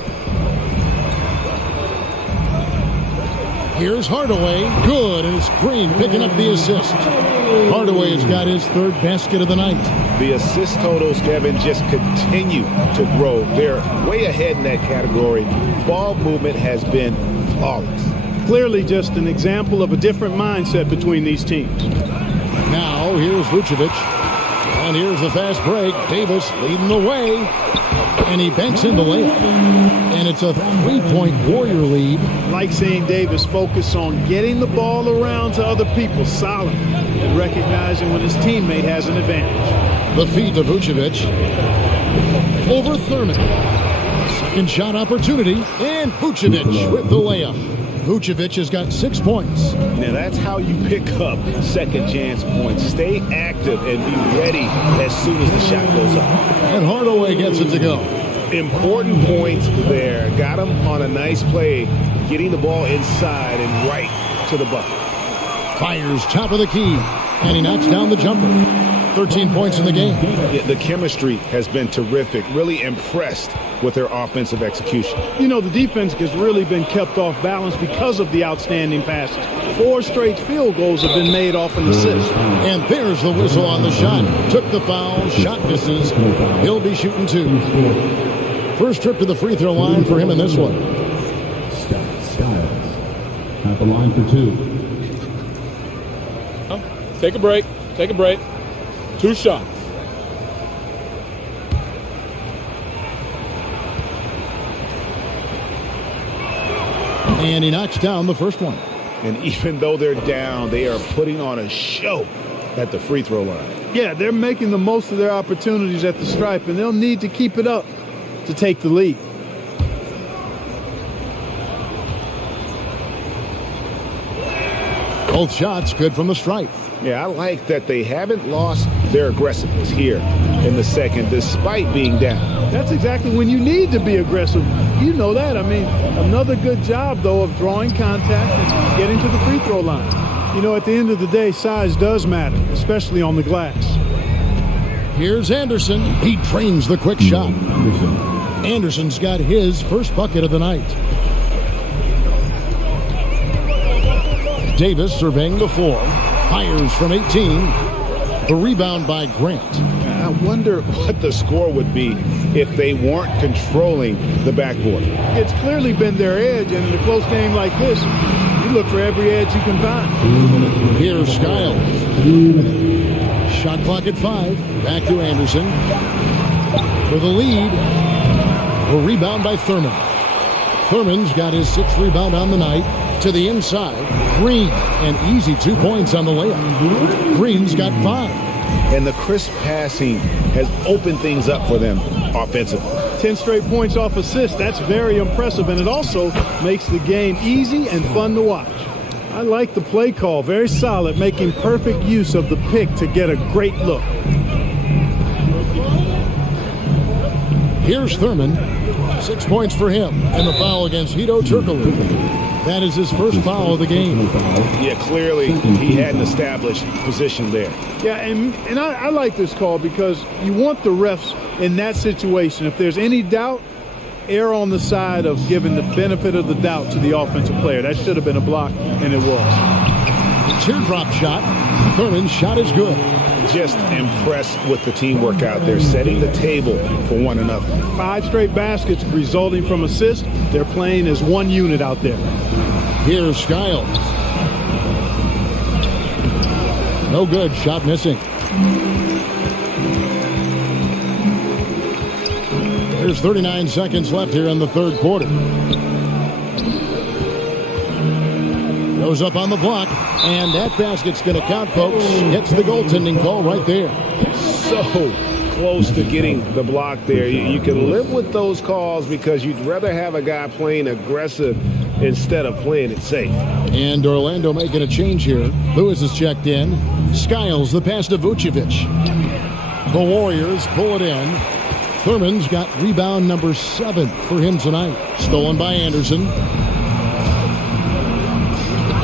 Here's Hardaway. Good, and it's Green picking up the assist. Hardaway has got his 3rd basket of the night. The assist totals, Kevin, just continue to grow. They're way ahead in that category. Ball movement has been flawless. Clearly just an example of a different mindset between these teams. Now, here's Vucevic. And here's the fast break. Davis leading the way. And he banks in the layup. And it's a 3-point Warrior lead. Like seeing Davis focus on getting the ball around to other people, solid, and recognizing when his teammate has an advantage. The feed to Vucevic. Over Thurman. Second shot opportunity. And Vucevic with the layup. Vucevic has got 6 points. Now that's how you pick up second chance points. Stay active and be ready as soon as the shot goes up. And Hardaway gets it to go. Important points there. Got him on a nice play, getting the ball inside and right to the bucket. Fires top of the key, and he knocks down the jumper. 13 points in the game. The chemistry has been terrific. Really impressed with their offensive execution. You know, the defense has really been kept off balance because of the outstanding passes. 4 straight field goals have been made off an assist. And there's the whistle on the shot. Took the foul, shot misses. He'll be shooting 2. First trip to the free throw line for him in this one. Skiles at the line for 2. Take a break. Take a break. 2 shots. And he knocks down the first one. And even though they're down, they are putting on a show at the free throw line. Yeah, they're making the most of their opportunities at the stripe, and they'll need to keep it up to take the lead. Both shots good from the stripe. Yeah, I like that they haven't lost their aggressiveness here in the second, despite being down. That's exactly when you need to be aggressive. You know that. I mean, another good job, though, of drawing contact and getting to the free throw line. You know, at the end of the day, size does matter, especially on the glass. Here's Anderson. He trains the quick shot. Anderson's got his first bucket of the night. Davis surveying the floor. Fires from 18. The rebound by Grant. I wonder what the score would be if they weren't controlling the backboard. It's clearly been their edge, and in a close game like this, you look for every edge you can find. Here's Skiles. Shot clock at 5. Back to Anderson. For the lead. A rebound by Thurman. Thurman's got his 6th rebound on the night. To the inside. Green. An easy 2 points on the layup. Green's got 5. And the crisp passing has opened things up for them offensively. 10 straight points off assists. That's very impressive, and it also makes the game easy and fun to watch. I like the play call. Very solid, making perfect use of the pick to get a great look. Here's Thurman. 6 points for him. And the foul against Hedo Turkoglu. That is his first foul of the game. Yeah, clearly he hadn't established position there. Yeah, and I like this call because you want the refs in that situation. If there's any doubt, err on the side of giving the benefit of the doubt to the offensive player. That should have been a block, and it was. Teardrop shot. Thurman's shot is good. Just impressed with the teamwork out there, setting the table for one another. 5 straight baskets resulting from assists. They're playing as one unit out there. Here's Skiles. No good. Shot missing. There's 39 seconds left here in the third quarter. Goes up on the block, and that basket's going to count, folks. Gets the goaltending call right there. So close to getting the block there. You can live with those calls because you'd rather have a guy playing aggressive instead of playing it safe. And Orlando making a change here. Lewis is checked in. Skiles the pass to Vucevic. The Warriors pull it in. Thurman's got rebound number 7 for him tonight. Stolen by Anderson.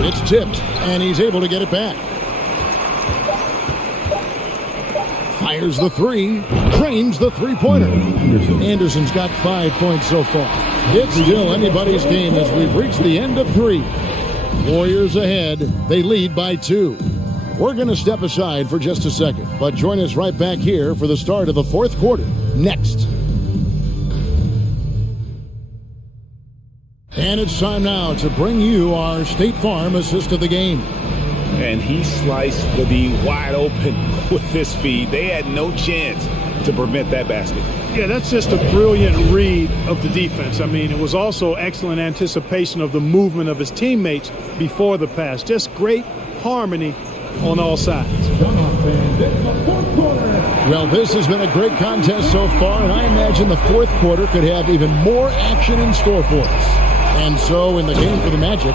It's tipped, and he's able to get it back. Fires the 3. Trains the three-pointer. Anderson's got 5 points so far. It's still anybody's game as we've reached the end of 3. Warriors ahead. They lead by 2. We're going to step aside for just a second, but join us right back here for the start of the fourth quarter next. And it's time now to bring you our State Farm assist of the game. And he sliced the D wide open with this feed. They had no chance to prevent that basket. Yeah, that's just a brilliant read of the defense. I mean, it was also excellent anticipation of the movement of his teammates before the pass. Just great harmony on all sides. Well, this has been a great contest so far, and I imagine the fourth quarter could have even more action in store for us. And so in the game for the Magic,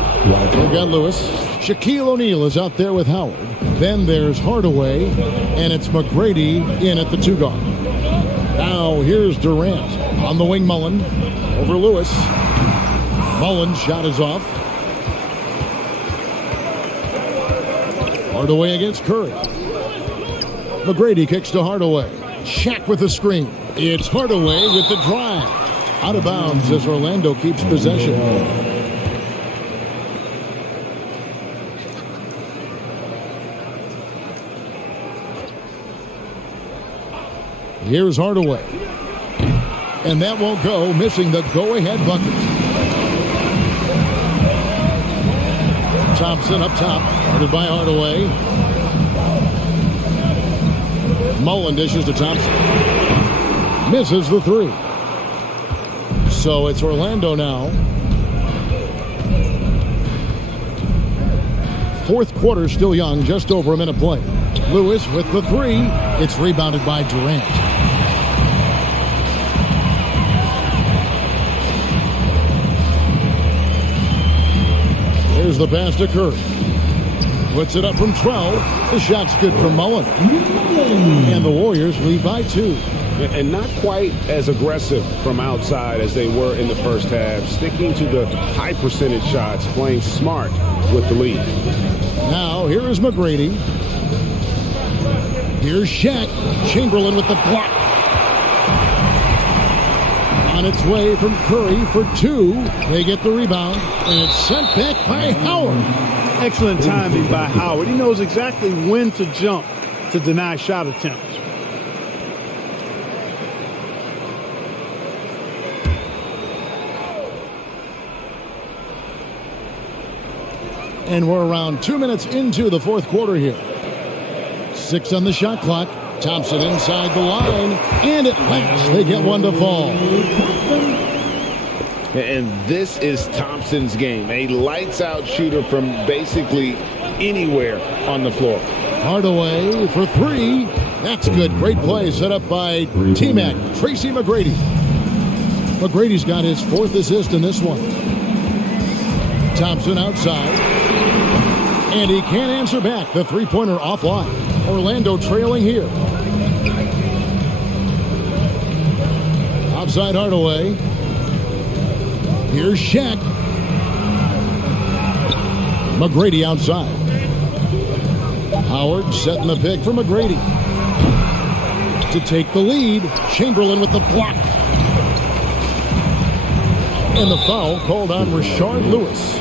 we've got Lewis. Shaquille O'Neal is out there with Howard. Then there's Hardaway, and it's McGrady in at the 2 guard. Now here's Durant on the wing. Mullen over Lewis. Mullen's shot is off. Hardaway against Curry. McGrady kicks to Hardaway. Shaq with the screen. It's Hardaway with the drive. Out of bounds as Orlando keeps possession. Here's Hardaway. And that won't go, missing the go-ahead bucket. Thompson up top, guarded by Hardaway. Mullen dishes to Thompson. Misses the three. So it's Orlando now. Fourth quarter still young, just over a minute play. Lewis with the three. It's rebounded by Durant. There's the pass to Curry. Puts it up from 12. The shot's good from Mullen. And the Warriors lead by 2. And not quite as aggressive from outside as they were in the first half. Sticking to the high percentage shots, playing smart with the lead. Now, here is McGrady. Here's Shaq. Chamberlain with the block. On its way from Curry for 2. They get the rebound, and it's sent back by Howard. Excellent timing by Howard. He knows exactly when to jump to deny shot attempts. And we're around 2 minutes into the fourth quarter here. 6 on the shot clock. Thompson inside the line. And at last, they get one to fall. And this is Thompson's game. A lights-out shooter from basically anywhere on the floor. Hardaway for 3. That's good. Great play set up by T-Mac, Tracy McGrady. McGrady's got his 4th assist in this one. Thompson outside. And he can't answer back. The three-pointer offline. Orlando trailing here. Outside Hardaway. Here's Shaq. McGrady outside. Howard setting the pick for McGrady. To take the lead. Chamberlain with the block. And the foul called on Rashard Lewis.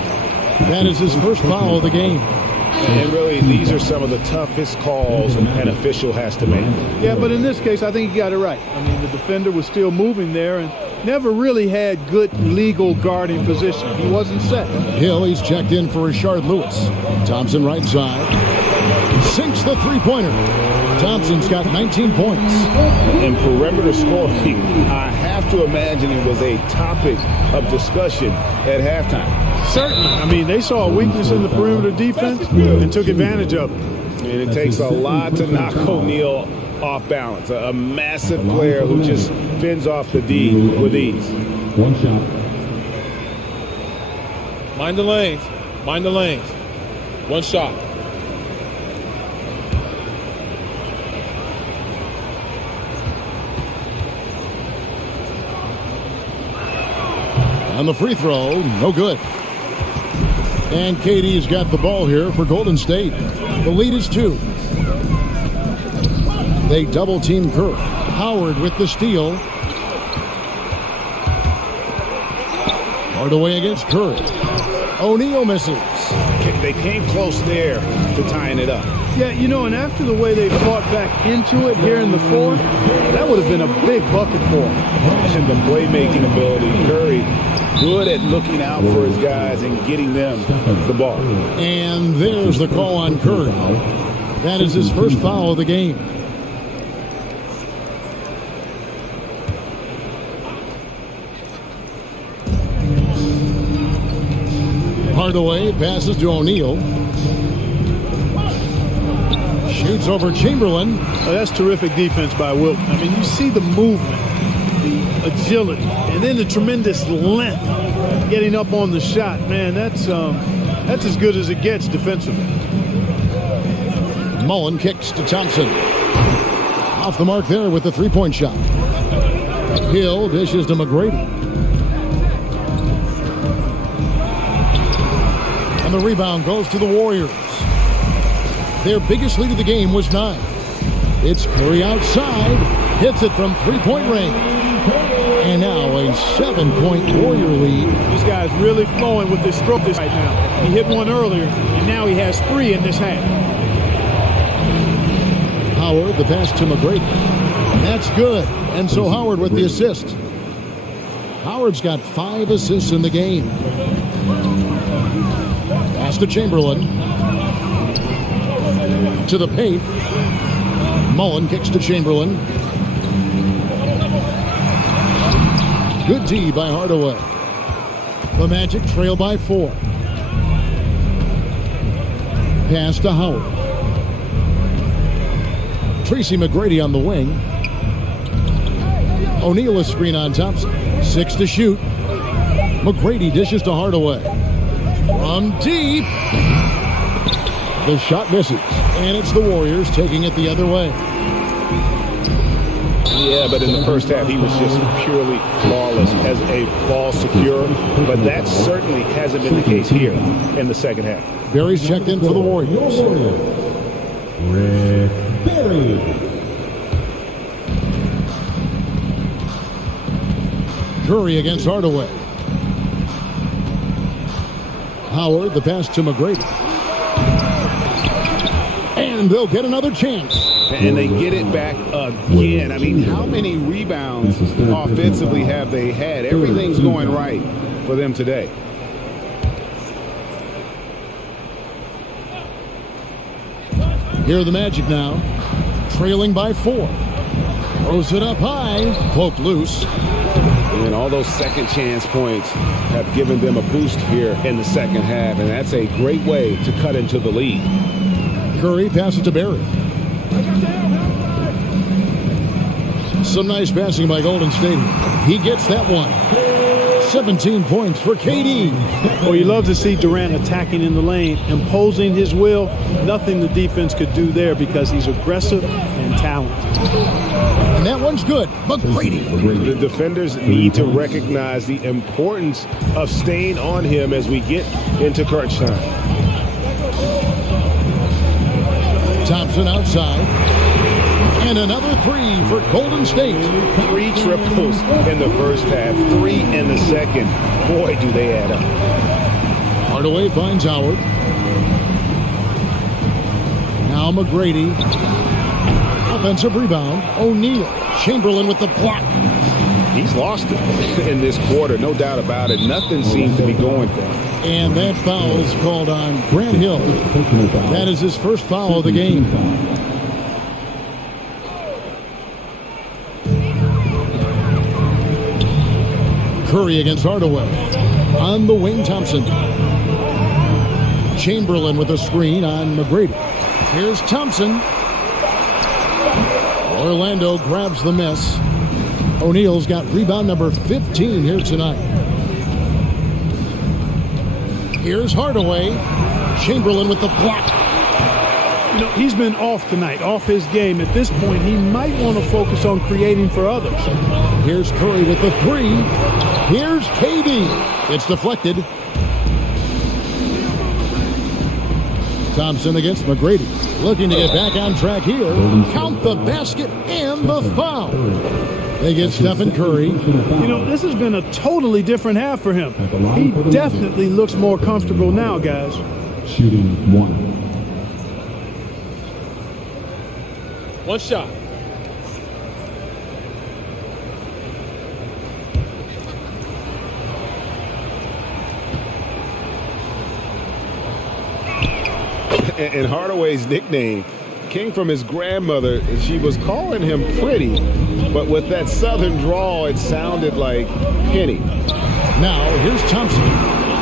That is his first foul of the game. And really, these are some of the toughest calls an official has to make. Yeah, but in this case, I think he got it right. I mean, the defender was still moving there and never really had good legal guarding position. He wasn't set. Hill, he's checked in for Rashard Lewis. Thompson right side. Sinks the three-pointer. Thompson's got 19 points. And perimeter scoring, I have to imagine it was a topic of discussion at halftime. Certainly. I mean, they saw a weakness in the perimeter defense and took advantage of it. And it takes a lot to knock O'Neal off balance. A massive player who just fends off the D with ease. One shot. Mind the lanes. Mind the lanes. One shot. On the free throw, no good. And KD's got the ball here for Golden State. The lead is 2. They double team Curry. Howard with the steal. Hardaway against Curry. O'Neal misses. They came close there to tying it up. Yeah, you know, and after the way they fought back into it here in the fourth, that would have been a big bucket for them. And the playmaking ability, Curry, good at looking out for his guys and getting them the ball. And there's the call on Curry. That is his first foul of the game. Hardaway passes to O'Neal. Shoots over Chamberlain. Oh, that's terrific defense by Wilt. I mean, you see the movement, the agility, and then the tremendous length getting up on the shot. Man, that's as good as it gets defensively. Mullen kicks to Thompson. Off the mark there with the three-point shot. Hill dishes to McGrady. And the rebound goes to the Warriors. Their biggest lead of the game was 9. It's Curry outside. Hits it from three-point range. And now a 7-point Warrior lead. This guy's really flowing with this stroke right now. He hit one earlier, and now he has 3 in this half. Howard, the pass to McGrady. That's good. And so Howard with the assist. Howard's got 5 assists in the game. Pass to Chamberlain. To the paint. Mullen kicks to Chamberlain. Good D by Hardaway. The Magic trail by 4. Pass to Howard. Tracy McGrady on the wing. O'Neal a screen on Thompson. 6 to shoot. McGrady dishes to Hardaway. From deep. The shot misses. And it's the Warriors taking it the other way. Yeah, but in the first half, he was just purely flawless as a ball secure. But that certainly hasn't been the case here in the second half. Barry's checked in for the Warriors. Rick Barry. Curry against Hardaway. Howard, the pass to McGrady. And they'll get another chance. And they get it back again. I mean, how many rebounds offensively have they had? Everything's going right for them today. Here are the Magic now, trailing by 4. Throws it up high, poked loose. And all those second chance points have given them a boost here in the second half, and that's a great way to cut into the lead. Curry passes to Barry. Some nice passing by Golden State. He gets that one. 17 points for KD. Well, you love to see Durant attacking in the lane, imposing his will. Nothing the defense could do there because he's aggressive and talented. And that one's good. McGrady. The defenders need to recognize the importance of staying on him as we get into crunch time. Thompson outside. And another 3 for Golden State. 3 triples in the first half, 3 in the second. Boy, do they add up. Hardaway finds Howard. Now McGrady. Offensive rebound. O'Neal. Chamberlain with the block. He's lost it in this quarter, no doubt about it. Nothing seems to be going for him. And that foul is called on Grant Hill. That is his first foul of the game. Curry against Hardaway. On the wing, Thompson. Chamberlain with a screen on McGrady. Here's Thompson. Orlando grabs the miss. O'Neal's got rebound number 15 here tonight. Here's Hardaway. Chamberlain with the block. You know, he's been off tonight, off his game. At this point, he might want to focus on creating for others. Here's Curry with the 3. Here's KD. It's deflected. Thompson against McGrady. Looking to get back on track here. Count the basket and the foul. They get Stephen Curry. You know, this has been a totally different half for him. He definitely looks more comfortable now, guys. Shooting 1. One shot. And Hardaway's nickname came from his grandmother. She was calling him Pretty, but with that southern drawl, it sounded like Penny. Now, here's Thompson.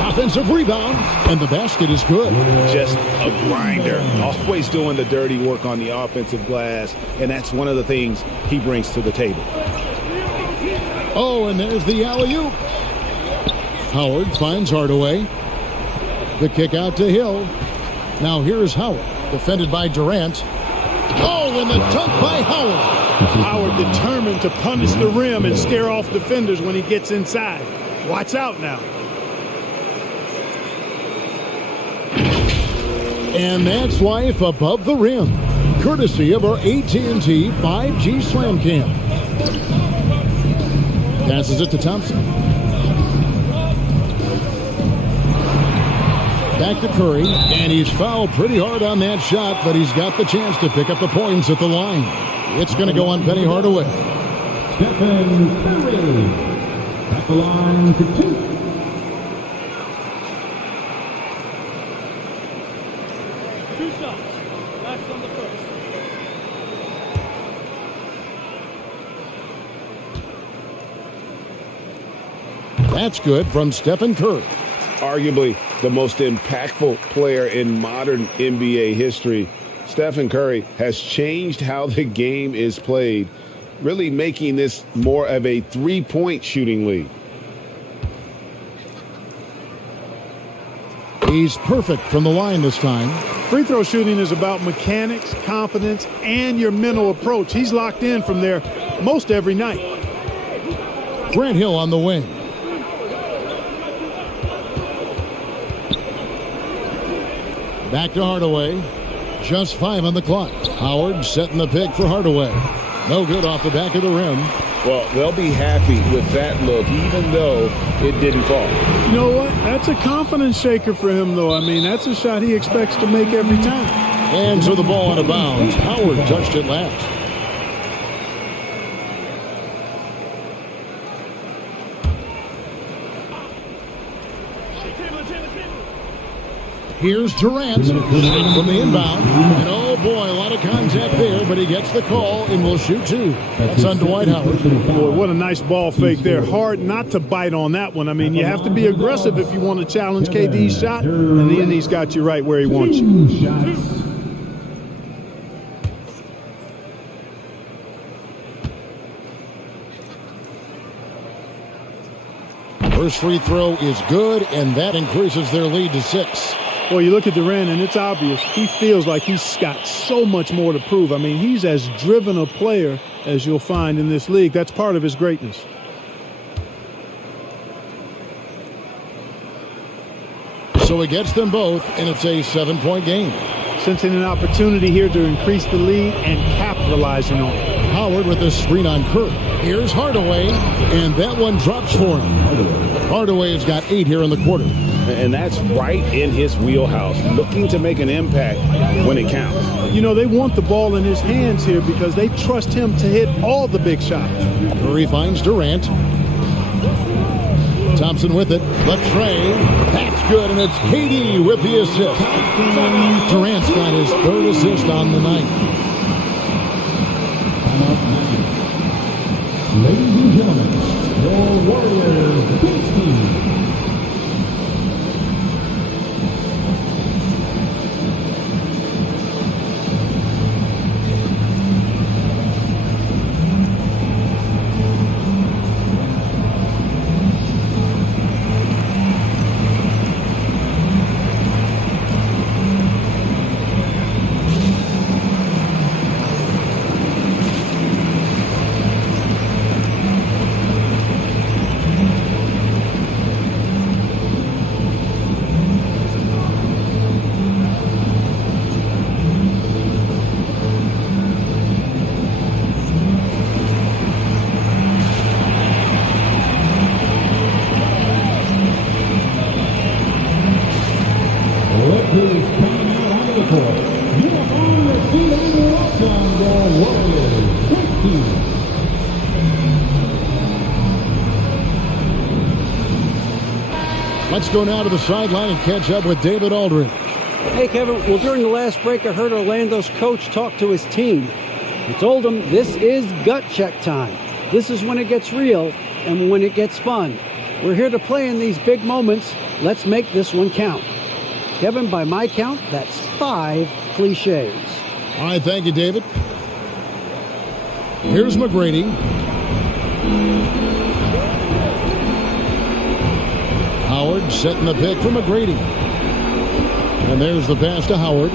Offensive rebound, and the basket is good. Just a grinder, always doing the dirty work on the offensive glass, and that's one of the things he brings to the table. Oh, and there's the alley-oop. Howard finds Hardaway. The kick out to Hill. Now here's Howard, defended by Durant. Oh, and the dunk by Howard. Howard determined to punish the rim and scare off defenders when he gets inside. Watch out now. And that's life above the rim, courtesy of our AT&T 5G Slam Cam. Passes it to Thompson. Back to Curry, and he's fouled pretty hard on that shot, but he's got the chance to pick up the points at the line. It's going to go on Penny Hardaway. Stephen Curry at the line for 2. That's good from Stephen Curry. Arguably the most impactful player in modern NBA history. Stephen Curry has changed how the game is played, really making this more of a three-point shooting league. He's perfect from the line this time. Free throw shooting is about mechanics, confidence, and your mental approach. He's locked in from there most every night. Grant Hill on the wing. Back to Hardaway. Just 5 on the clock. Howard setting the pick for Hardaway. No good off the back of the rim. Well, they'll be happy with that look, even though it didn't fall. You know what? That's a confidence shaker for him, though. I mean, that's a shot he expects to make every time. And so the ball out of bounds. Howard touched it last. Here's Durant from the inbound. And oh boy, a lot of contact there, but he gets the call and will shoot 2. That's on Dwight Howard. Boy, what a nice ball fake there. Hard not to bite on that one. I mean, you have to be aggressive if you want to challenge KD's shot, and then he's got you right where he wants you. First free throw is good, and that increases their lead to 6. Well, you look at Durant, and it's obvious. He feels like he's got so much more to prove. I mean, he's as driven a player as you'll find in this league. That's part of his greatness. So he gets them both, and it's a 7-point game. Sensing an opportunity here to increase the lead and capitalizing on it. Howard with a screen on Curry. Here's Hardaway, and that one drops for him. Hardaway has got 8 here in the quarter. And that's right in his wheelhouse, looking to make an impact when it counts. You know, they want the ball in his hands here because they trust him to hit all the big shots. Curry finds Durant. Thompson with it. The tray. That's good, and it's KD with the assist. Durant's got his 3rd assist on the night. Ladies and gentlemen, your Warriors Big Team. Let's go now to the sideline and catch up with David Aldridge. Hey, Kevin. Well, during the last break, I heard Orlando's coach talk to his team. He told them this is gut check time. This is when it gets real and when it gets fun. We're here to play in these big moments. Let's make this one count. Kevin, by my count, that's 5 cliches. All right, thank you, David. Here's McGrady. Howard setting the pick for McGrady. And there's the pass to Howard.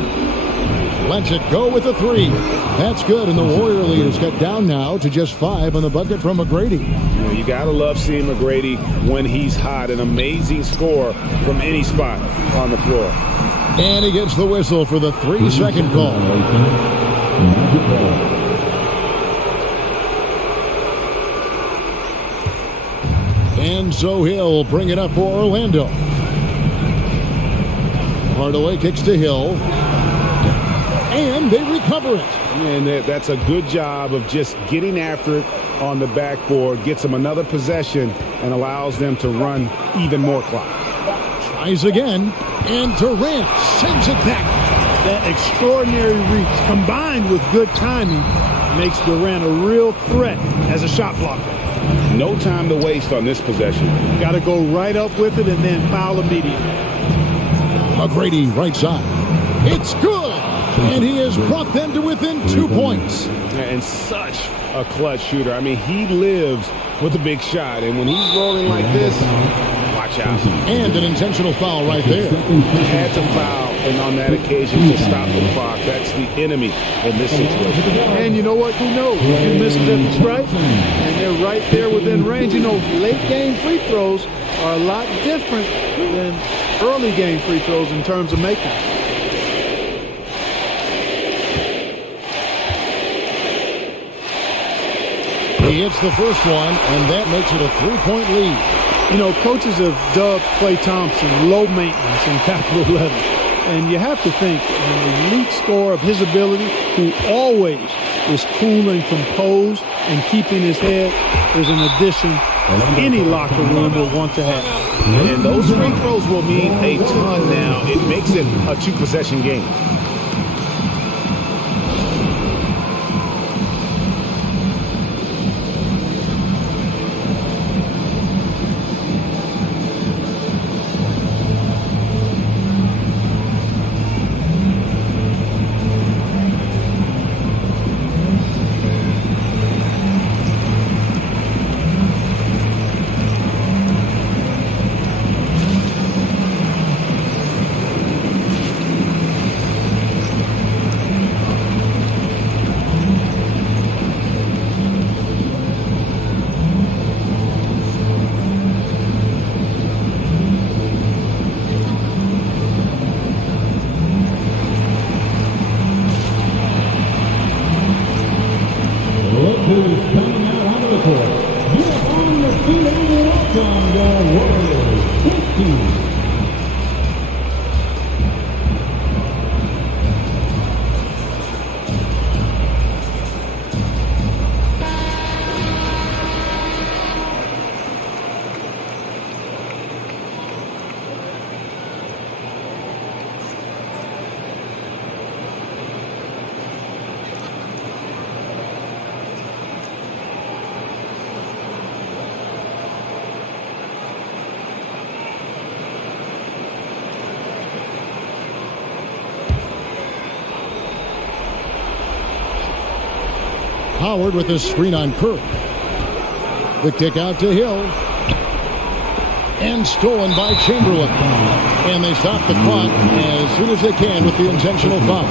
Lets it go with the 3. That's good, and the Warrior lead is cut down now to just 5 on the bucket from McGrady. You got to love seeing McGrady when he's hot. An amazing score from any spot on the floor. And he gets the whistle for the 3-second call. And so he'll bring it up for Orlando. Hardaway kicks to Hill. And they recover it. And that's a good job of just getting after it on the backboard. Gets them another possession and allows them to run even more clock. Tries again. And Durant sends it back. That extraordinary reach combined with good timing makes Durant a real threat as a shot blocker. No time to waste on this possession. Got to go right up with it and then foul immediately. McGrady right side. It's good. And he has brought them to within 2 points. And such a clutch shooter. I mean, he lives with a big shot. And when he's rolling like this, watch out. And an intentional foul right there. Had to foul, and on that occasion to stop the clock. That's the enemy in this situation. And you know what? Who knows? You missed it at the stripe, and they're right there within range. You know, late game free throws are a lot different than early game free throws in terms of making. He hits the first one, and that makes it a 3-point lead. You know, coaches have dubbed Klay Thompson low maintenance in capital letters. And you have to think an elite scorer of his ability, who always is cool and composed and keeping his head, is an addition any locker room will want to have. And those free throws will mean a ton now. It makes it a 2-possession game. Howard with his screen on Curry. The kick out to Hill. And stolen by Chamberlain. And they stop the clock as soon as they can with the intentional foul.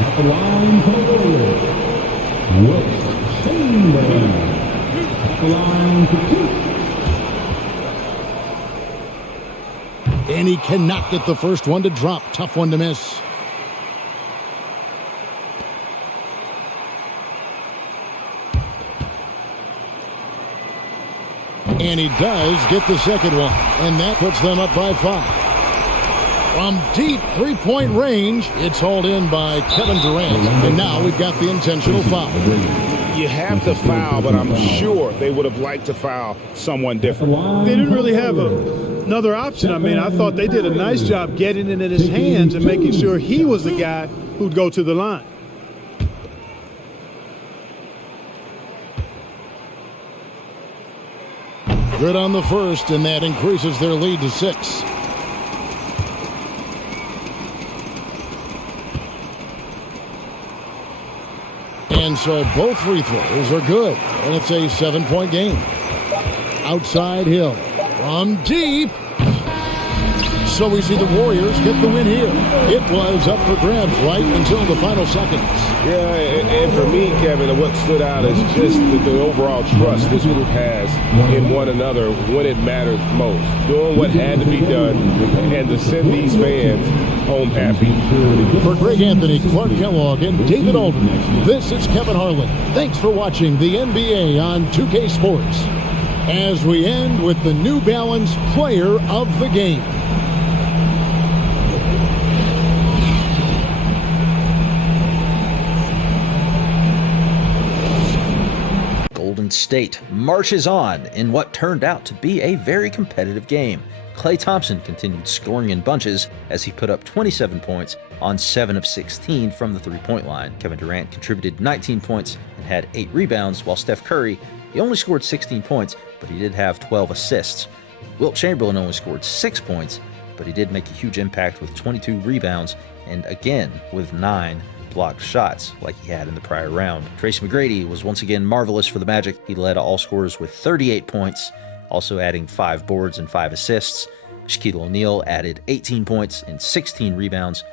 At the line for the Warriors, Wilt Chamberlain. At the line for 2. And he cannot get the first one to drop. Tough one to miss. And he does get the second one. And that puts them up by 5. From deep three-point range, it's hauled in by Kevin Durant. And now we've got the intentional foul. You have to foul, but I'm sure they would have liked to foul someone different. They didn't really have another option. I mean, I thought they did a nice job getting it in his hands and making sure he was the guy who'd go to the line. Good on the first, and that increases their lead to 6. And so both free throws are good, and it's a 7-point game. Outside Hill from deep. so we see the Warriors get the win here. It was up for grabs right until the final seconds. Yeah, and for me, Kevin, what stood out is just the overall trust this group has in one another when it matters most. Doing what had to be done and to send these fans home happy. For Greg Anthony, Clark Kellogg, and David Aldridge, this is Kevin Harlan. Thanks for watching the NBA on 2K Sports. As we end with the New Balance Player of the Game. Golden State marches on in what turned out to be a very competitive game. Klay Thompson continued scoring in bunches as he put up 27 points on 7 of 16 from the three-point line. Kevin Durant contributed 19 points and had 8 rebounds, while Steph Curry, he only scored 16 points, but he did have 12 assists. Wilt Chamberlain only scored 6 points, but he did make a huge impact with 22 rebounds and again with 9 blocked shots like he had in the prior round. Tracy McGrady was once again marvelous for the Magic. He led all scorers with 38 points, also adding 5 boards and 5 assists. Shaquille O'Neal added 18 points and 16 rebounds.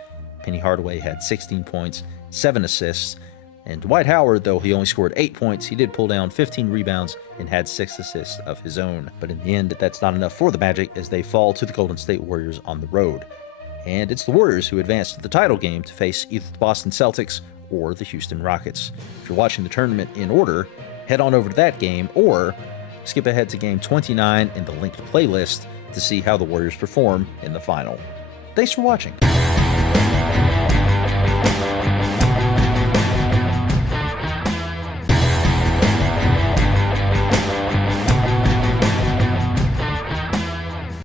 Penny Hardaway had 16 points, 7 assists. And Dwight Howard, though he only scored 8 points, he did pull down 15 rebounds and had 6 assists of his own. But in the end, that's not enough for the Magic as they fall to the Golden State Warriors on the road. And it's the Warriors who advance to the title game to face either the Boston Celtics or the Houston Rockets. If you're watching the tournament in order, head on over to that game or skip ahead to game 29 in the linked playlist to see how the Warriors perform in the final. Thanks for watching.